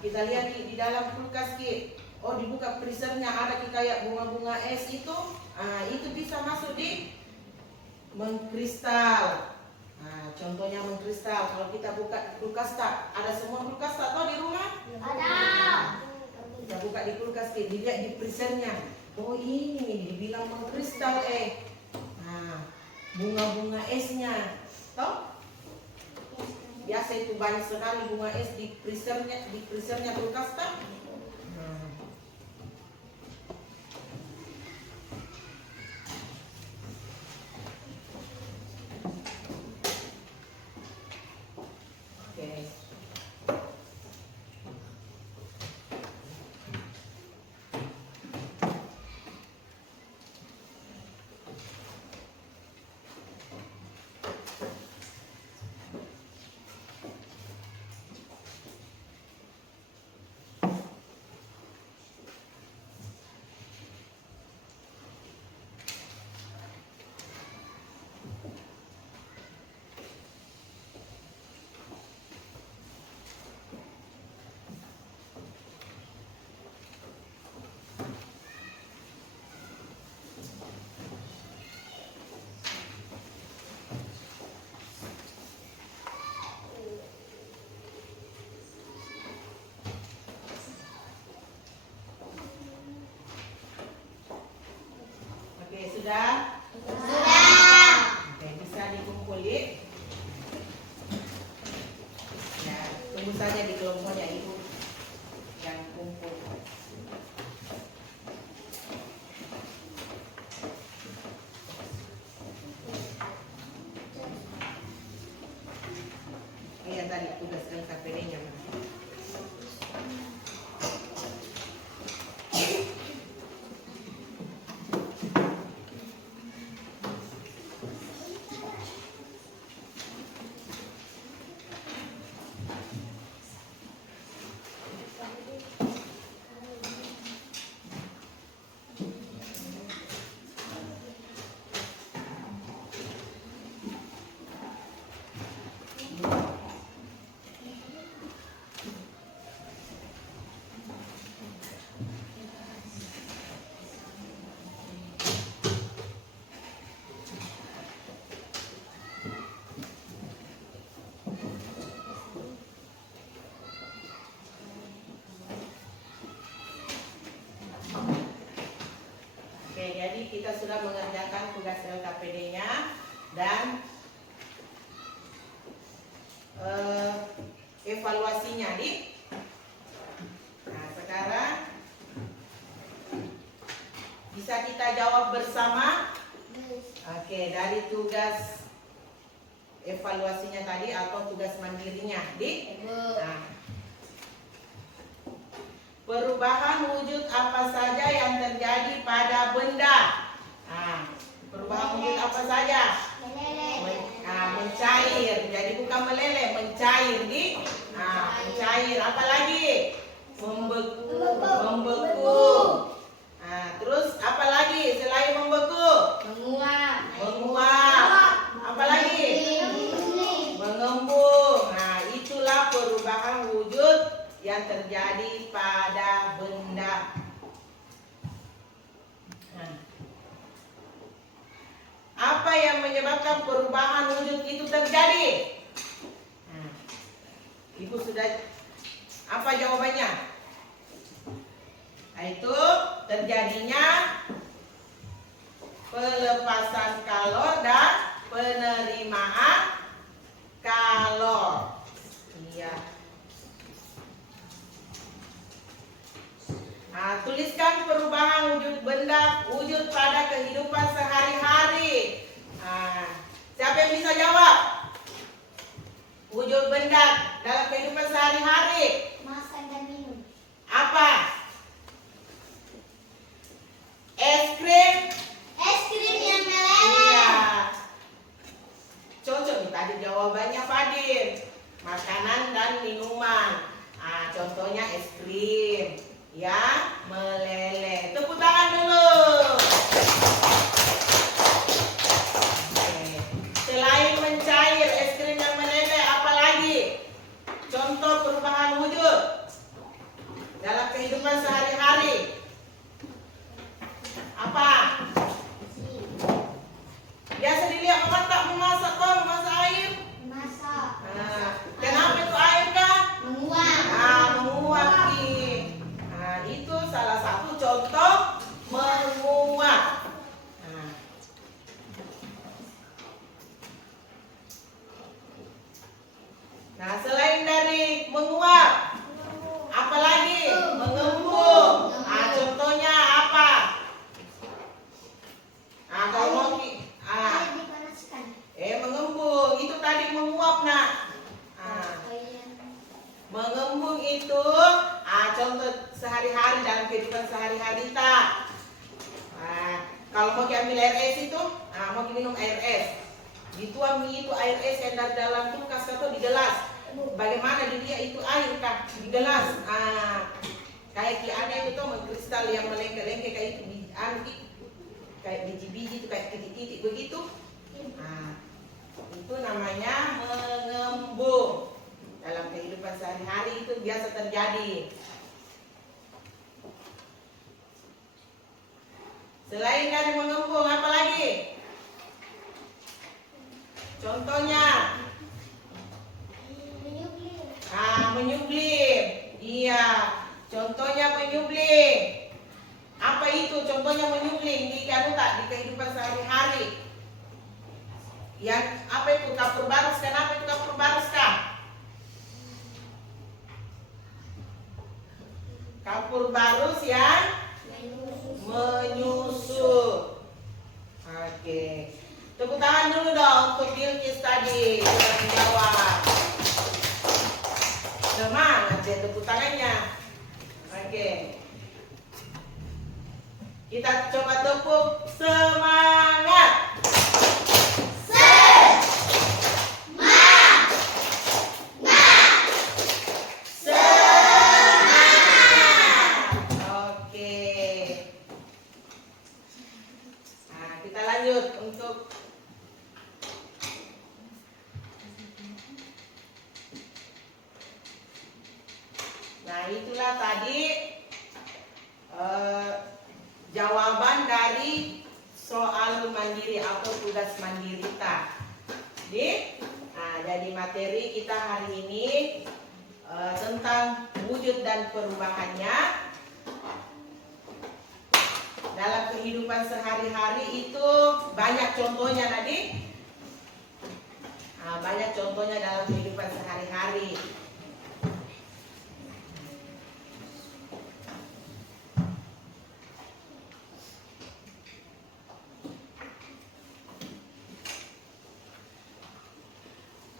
Kita lihat di dalam kulkas Ki. Oh, dibuka freezernya ada kayak bunga-bunga es itu. Itu bisa masuk di mengkristal. Contohnya mengkristal. Kalau kita buka kulkas tak, ada semua kulkas tak di rumah? Ada. Kita buka di kulkas Ki, dilihat di freezernya. Oh, ini dibilang mengkristal bunga-bunga esnya. Toh? Biasa itu banyak sekali bunga es di freezernya kulkas tak? Oke. Sudah? Sudah. Oke, bisa dikumpulin. Ya, tunggu saja di kelompoknya Ibu yang kumpul. Iya tadi tugas LKPD-nya. kita sudah mengerjakan tugas LKPD-nya dan evaluasinya, Dik. Nah, sekarang bisa kita jawab bersama. Oke, dari tugas evaluasinya tadi atau tugas mandirinya, Dik. Nah, perubahan wujud apa saja yang terjadi pada benda? Nah, perubahan wujud apa saja? Mencair. Jadi bukan meleleh, mencair, Dik. Nah, mencair. Apa lagi? Membeku. Nah, terus apa lagi selain membeku? Menguap. Apa lagi? Mengembung. Nah, itulah perubahan wujud yang terjadi pada benda. Nah, apa yang menyebabkan perubahan wujud itu terjadi? Nah, Ibu sudah, apa jawabannya? Itu terjadinya pelepasan kalor dan penerimaan kalor. Iya. Nah, tuliskan perubahan wujud benda wujud pada kehidupan sehari-hari. Nah, siapa yang bisa jawab? Wujud benda dalam kehidupan sehari-hari. Makan dan minum. Apa? Es krim. Es krim yang meleleh. Iya. Cocok nih tadi jawabannya Fadil. Makanan dan minuman. Nah, contohnya es krim. Ya, meleleh. Tepuk tangan dulu. Oke. Selain mencair, es krim yang meleleh, apa lagi? Contoh perubahan wujud dalam kehidupan sehari-hari. Apa? Biasa dilihat orang tak memasak kok, memasak air. Masak. Nah, kenapa itu air kah? Menguap. Menguap. Nah, itu salah satu contoh menguap. Nah, selain dari menguap, apa lagi? Mengembung. Nah, contohnya apa? Nah, kalau mau Air dipanaskan. mengembung itu tadi menguap, nak. Nah, mengembung itu contoh sehari-hari dalam kehidupan sehari-hari tak. Nah, kalau mau ambil air es itu, mau minum air es. Dituang itu air es yang dari dalam kulkas atau di gelas. Bagaimana dia itu air kah di gelas? Kayak ada itu tuh kristal yang melengke-lengke kayak itu kayak biji-biji itu kayak titik-titik begitu. Nah, itu namanya mengembung. Dalam kehidupan sehari-hari itu biasa terjadi. Selain dari mengembung, apa lagi? Contohnya, menyublim. Iya, contohnya menyublim. Apa itu contohnya menyublim di kehidupan sehari-hari? Yang apa itu kapur barus? Kenapa itu kapur barus kah? Kapur barus yang menyusut. Oke. Tepuk tangan dulu dong untuk Bilkis tadi sudah menjawab. Semangat ya tepuk tangannya. Oke. Kita coba tepuk semangat. Nah, itulah tadi jawaban dari soal mandiri atau tugas mandiri jadi materi kita hari ini tentang wujud dan perubahannya dalam kehidupan kehidupan sehari-hari itu banyak contohnya tadi. Banyak contohnya dalam kehidupan sehari-hari.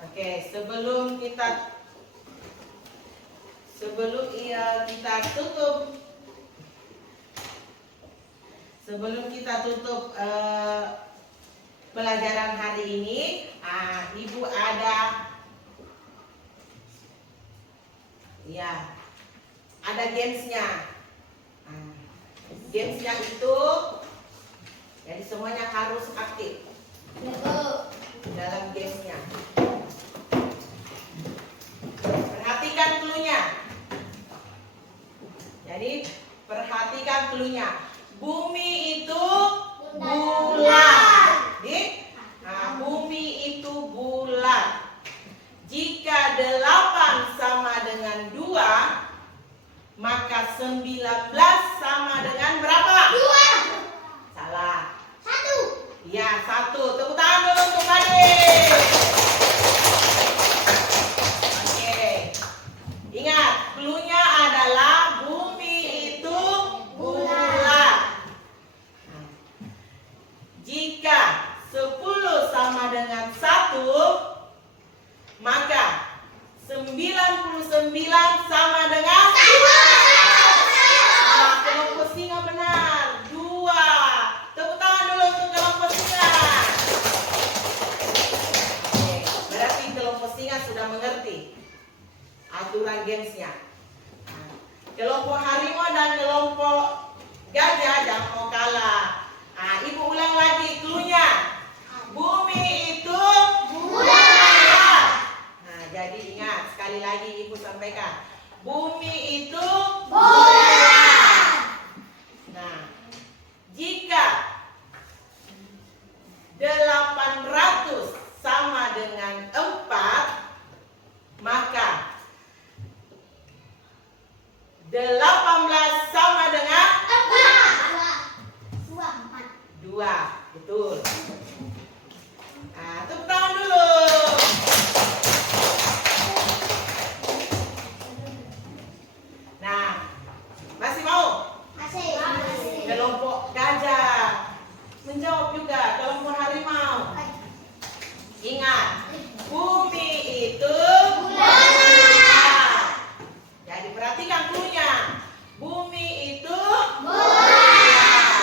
Oke, sebelum kita tutup pelajaran hari ini, Ibu ada gamesnya. Gamesnya itu jadi semuanya harus aktif dalam gamesnya. Perhatikan cluenya. Jadi perhatikan cluenya. Bumi itu bulat. Bumi itu bulat. Jika 8 sama dengan 2, maka 19 sama dengan berapa? 2. Salah. 1. Ya, 1. Tepuk tangan dulu untuk adik. Oke. Ingat, cluenya adalah bumi itu bulat. Jika 10 sama dengan 1, maka 99 sama dengan 2. Kelompok singa benar. 2. Tepuk tangan dulu untuk kelompok singa. Oke, berarti kelompok singa sudah mengerti aturan gamesnya. Kelompok harimau dan kelompok gajah jangan mau kalah. Ibu ulang lagi cluenya. Bumi itu bulat. Jadi ingat, sekali lagi Ibu sampaikan. Bumi itu bulat. Nah, jika 800 sama dengan 4, maka 18 sama dengan 2. Betul. Tepuk tangan dulu. Nah, masih mau? Masih. Kelompok gajah menjawab juga. Kelompok harimau. Ingat, bumi itu bulat. Jadi perhatikan cluenya. Bumi itu bulat.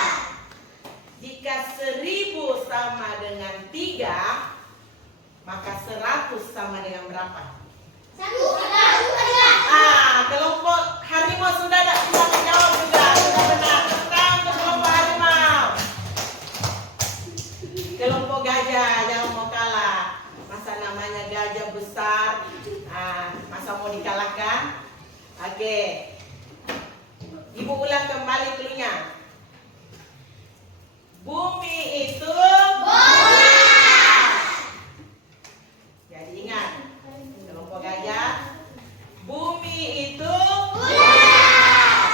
Jika 1000 sama dengan 3, maka 100 sama dengan berapa? 1. Kelompok harimau sudah menjawab juga. Sudah benar. Tepuk untuk kelompok harimau. Kelompok gajah jangan mau kalah. Masa namanya gajah besar, masa mau dikalahkan? Oke. Ibu ulang kembali cluenya. Bumi itu bulat. Jadi ingat, kelompok gajah, bumi itu bulat.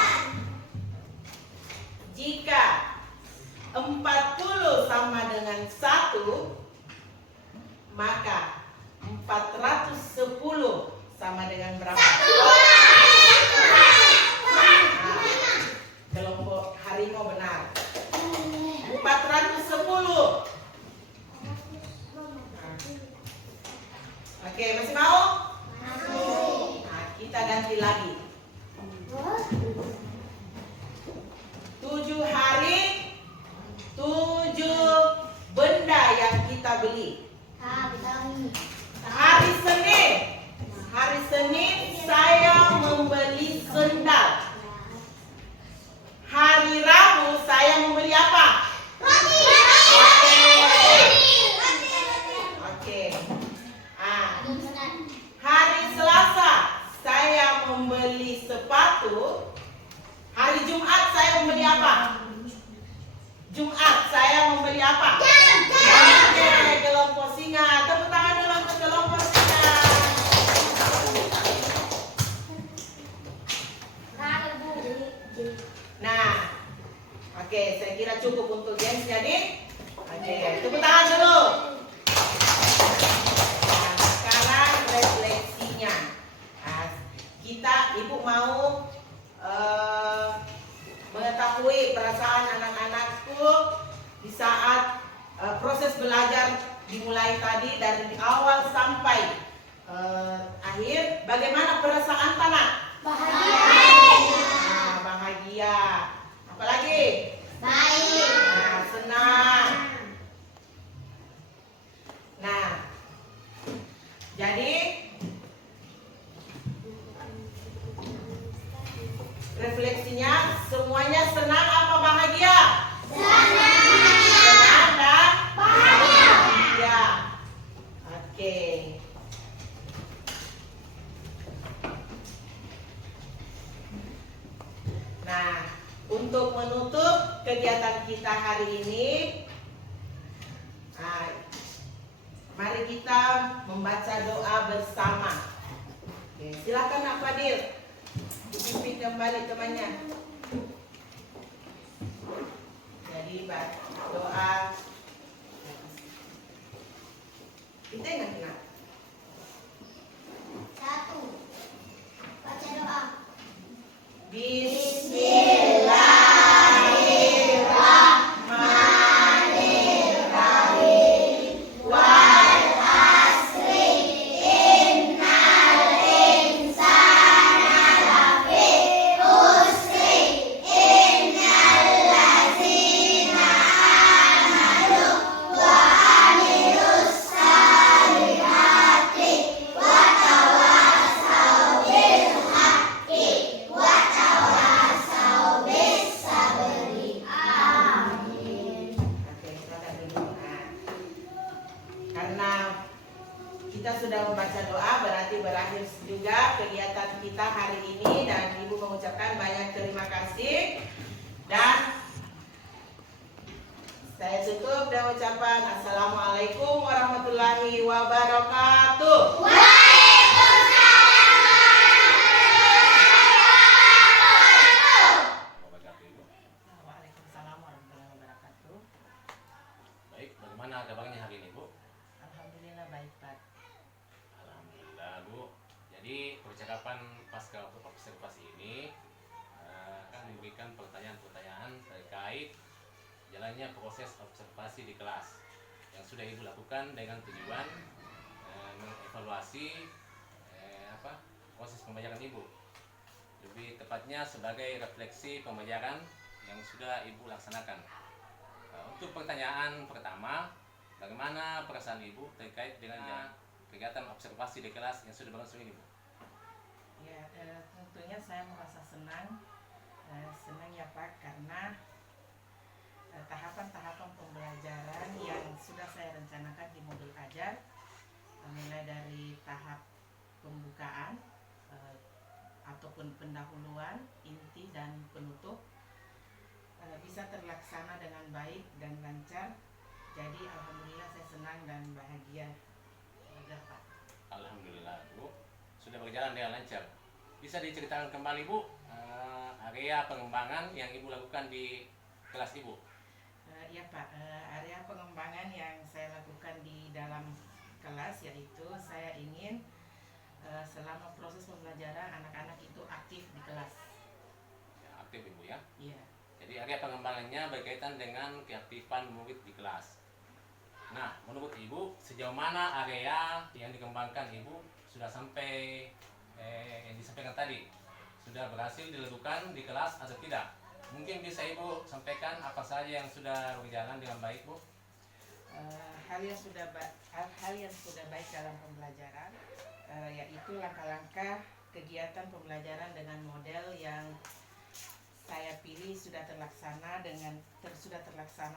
Jika 40 sama dengan 1, maka 410 sama dengan berapa? Kelompok harimau benar. 410. Oke, masih mau? Kita ganti lagi. 7 hari, 7 benda yang kita beli. Hari Senin saya membeli sendal. Hari Rabu saya membeli apa? Roti. Oke. Hari Selasa saya membeli cukup untuk Jens jadi? Oke, tepuk tangan dulu. Nah, sekarang refleksinya. Nah, Ibu mau mengetahui perasaan anak-anakku di saat proses belajar dimulai tadi dari awal sampai akhir. Bagaimana perasaan Tanah? Bahagia. Nah, bahagia. Apalagi? Baik. Nah, senang. Nah, jadi refleksinya semuanya senang apa bahagia? Senang dan bahagia. Oke. Nah, untuk menutup kegiatan kita hari ini, mari kita membaca doa bersama. Oke, silakan Nak Fadil dipimpin kembali temannya. Jadi doa kita ingat. 1. Baca doa. Bismillahirrahmanirrahim. Wal asri innal insana lafi khusri innal ladzina amanu wa amilus salihati wa tawassaw bil haqqi wa tawassaw bis sabri. Amin. Oke, silakan dulu. Nah, karena kita sudah membaca doa, berarti berakhir juga kegiatan kita hari ini, dan Ibu mengucapkan banyak terima kasih. Dan saya tutup dengan ucapan Assalamualaikum warahmatullahi wabarakatuh. Waalaikumsalam warahmatullahi wabarakatuh. Baik, bagaimana kabarnya hari ini, Bu? Alhamdulillah baik, Pak. Alhamdulillah, Bu. Jadi percakapan pasca observasi ini akan memberikan pertanyaan-pertanyaan terkait jalannya proses observasi di kelas yang sudah Ibu lakukan dengan tujuan mengevaluasi proses pembelajaran Ibu. Lebih tepatnya sebagai refleksi pembelajaran yang sudah Ibu laksanakan. Untuk pertanyaan pertama, bagaimana perasaan Ibu terkait dengan kegiatan observasi di kelas yang sudah berlangsung ini, Bu? Ya, tentunya saya merasa senang ya Pak, karena tahapan-tahapan pembelajaran yang sudah saya rencanakan di modul ajar, mulai dari tahap pembukaan ataupun pendahuluan, inti dan penutup, bisa terlaksana dengan baik dan lancar. Jadi alhamdulillah saya senang dan bahagia. Sudah, Pak. Alhamdulillah, Bu, sudah berjalan dengan lancar. Bisa diceritakan kembali, Bu, area pengembangan yang Ibu lakukan di kelas Ibu? Ya Pak, area pengembangan yang saya lakukan di dalam kelas yaitu saya ingin selama proses pembelajaran anak-anak itu aktif di kelas. Ya, aktif, Ibu, ya? Iya. Jadi area pengembangannya berkaitan dengan keaktifan murid di kelas. Nah, menurut Ibu, sejauh mana area yang dikembangkan Ibu sudah sampai yang disampaikan tadi? Sudah berhasil dilakukan di kelas atau tidak? Mungkin bisa Ibu sampaikan apa saja yang sudah berjalan dengan baik, Bu? Hal yang sudah baik dalam pembelajaran yaitu langkah-langkah kegiatan pembelajaran dengan model yang saya pilih sudah terlaksana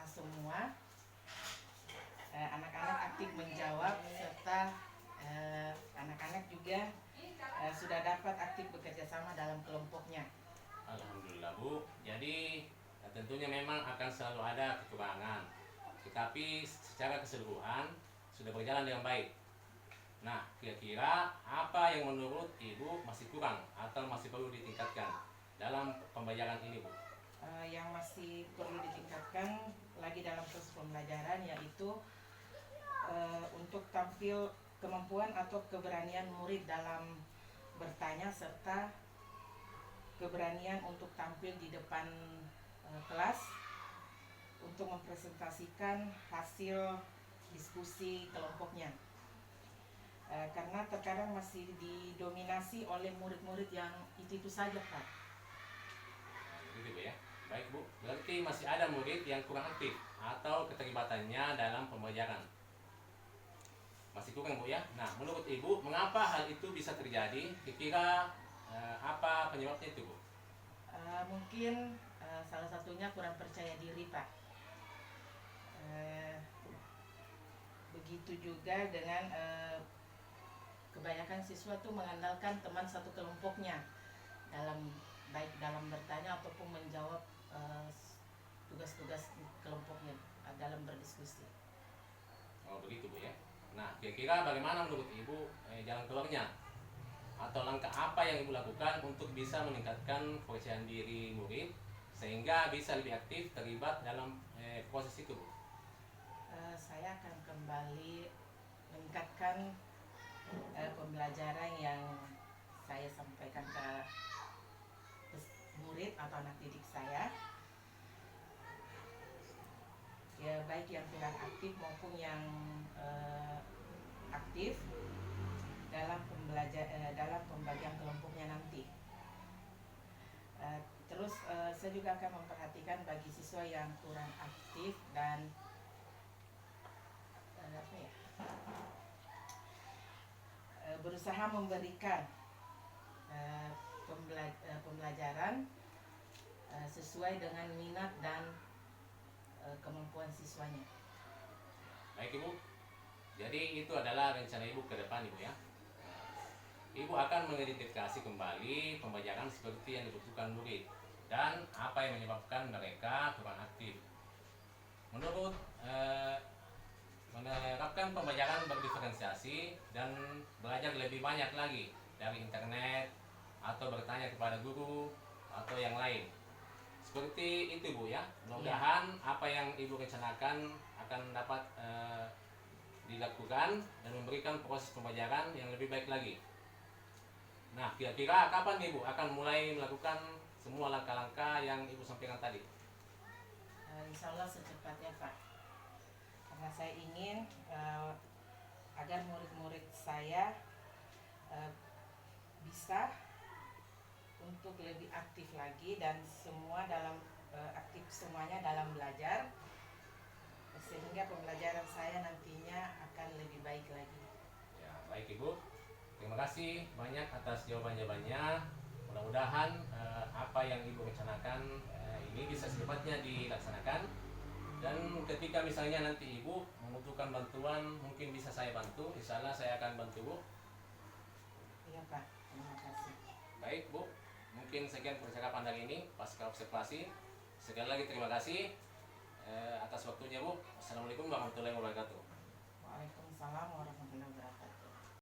semua. Anak-anak aktif menjawab serta anak-anak juga sudah dapat aktif bekerja sama dalam kelompoknya. Alhamdulillah, Bu. Jadi tentunya memang akan selalu ada kekurangan, tetapi secara keseluruhan sudah berjalan dengan baik. Nah, kira-kira apa yang menurut Ibu masih kurang atau masih perlu ditingkatkan dalam pembelajaran ini, Bu? yang masih perlu ditingkatkan lagi dalam proses pembelajaran, yaitu untuk tampil kemampuan atau keberanian murid dalam bertanya serta keberanian untuk tampil di depan kelas untuk mempresentasikan hasil diskusi kelompoknya. Karena terkadang masih didominasi oleh murid-murid yang itu saja, Pak. Begitu Bu ya. Baik Bu, berarti masih ada murid yang kurang aktif atau keterlibatannya dalam pembelajaran. Masih kurang Bu ya. Nah, menurut Ibu, mengapa hal itu bisa terjadi? Kira-kira apa penyebabnya itu Bu? Mungkin salah satunya kurang percaya diri, Pak. Begitu juga dengan kebanyakan siswa tuh mengandalkan teman satu kelompoknya baik dalam bertanya ataupun menjawab tugas-tugas kelompoknya dalam berdiskusi. Oh begitu Bu ya. Nah, kira-kira bagaimana menurut Ibu jalan keluarnya? Atau langkah apa yang Ibu lakukan untuk bisa meningkatkan kepercayaan diri murid sehingga bisa lebih aktif terlibat dalam proses itu Bu? Saya akan kembali meningkatkan pembelajaran yang saya sampaikan ke murid atau anak didik saya, ya baik yang kurang aktif maupun yang aktif dalam dalam pembagian kelompoknya nanti. Terus saya juga akan memperhatikan bagi siswa yang kurang aktif dan berusaha memberikan pembelajaran sesuai dengan minat dan kemampuan siswanya. Baik Ibu, jadi itu adalah rencana Ibu ke depan Ibu ya. Ibu akan mengidentifikasi kembali pembelajaran seperti yang dibutuhkan murid dan apa yang menyebabkan mereka kurang aktif. Menurut menerapkan pembelajaran berdiferensiasi dan belajar lebih banyak lagi dari internet atau bertanya kepada guru atau yang lain. Seperti itu Bu ya. Mudah-mudahan apa yang Ibu rencanakan akan dapat dilakukan dan memberikan proses pembelajaran yang lebih baik lagi. Nah, kira-kira kapan Ibu akan mulai melakukan semua langkah-langkah yang Ibu sampaikan tadi? Insya Allah secepatnya Pak. Karena saya ingin agar murid-murid saya bisa untuk lebih aktif lagi dan semua dalam aktif semuanya dalam belajar, sehingga pembelajaran saya nantinya akan lebih baik lagi. Ya, baik Ibu. Terima kasih banyak atas jawaban-jawabannya. Mudah-mudahan apa yang Ibu rencanakan ini bisa secepatnya dilaksanakan. Dan ketika misalnya nanti Ibu membutuhkan bantuan, mungkin bisa saya bantu. Insya Allah saya akan bantu Bu. Iya Pak, terima kasih. Baik Bu, mungkin sekian percakapan hari ini pasca observasi. Sekali lagi terima kasih atas waktunya Bu. Assalamualaikum warahmatullahi wabarakatuh. Waalaikumsalam warahmatullahi wabarakatuh.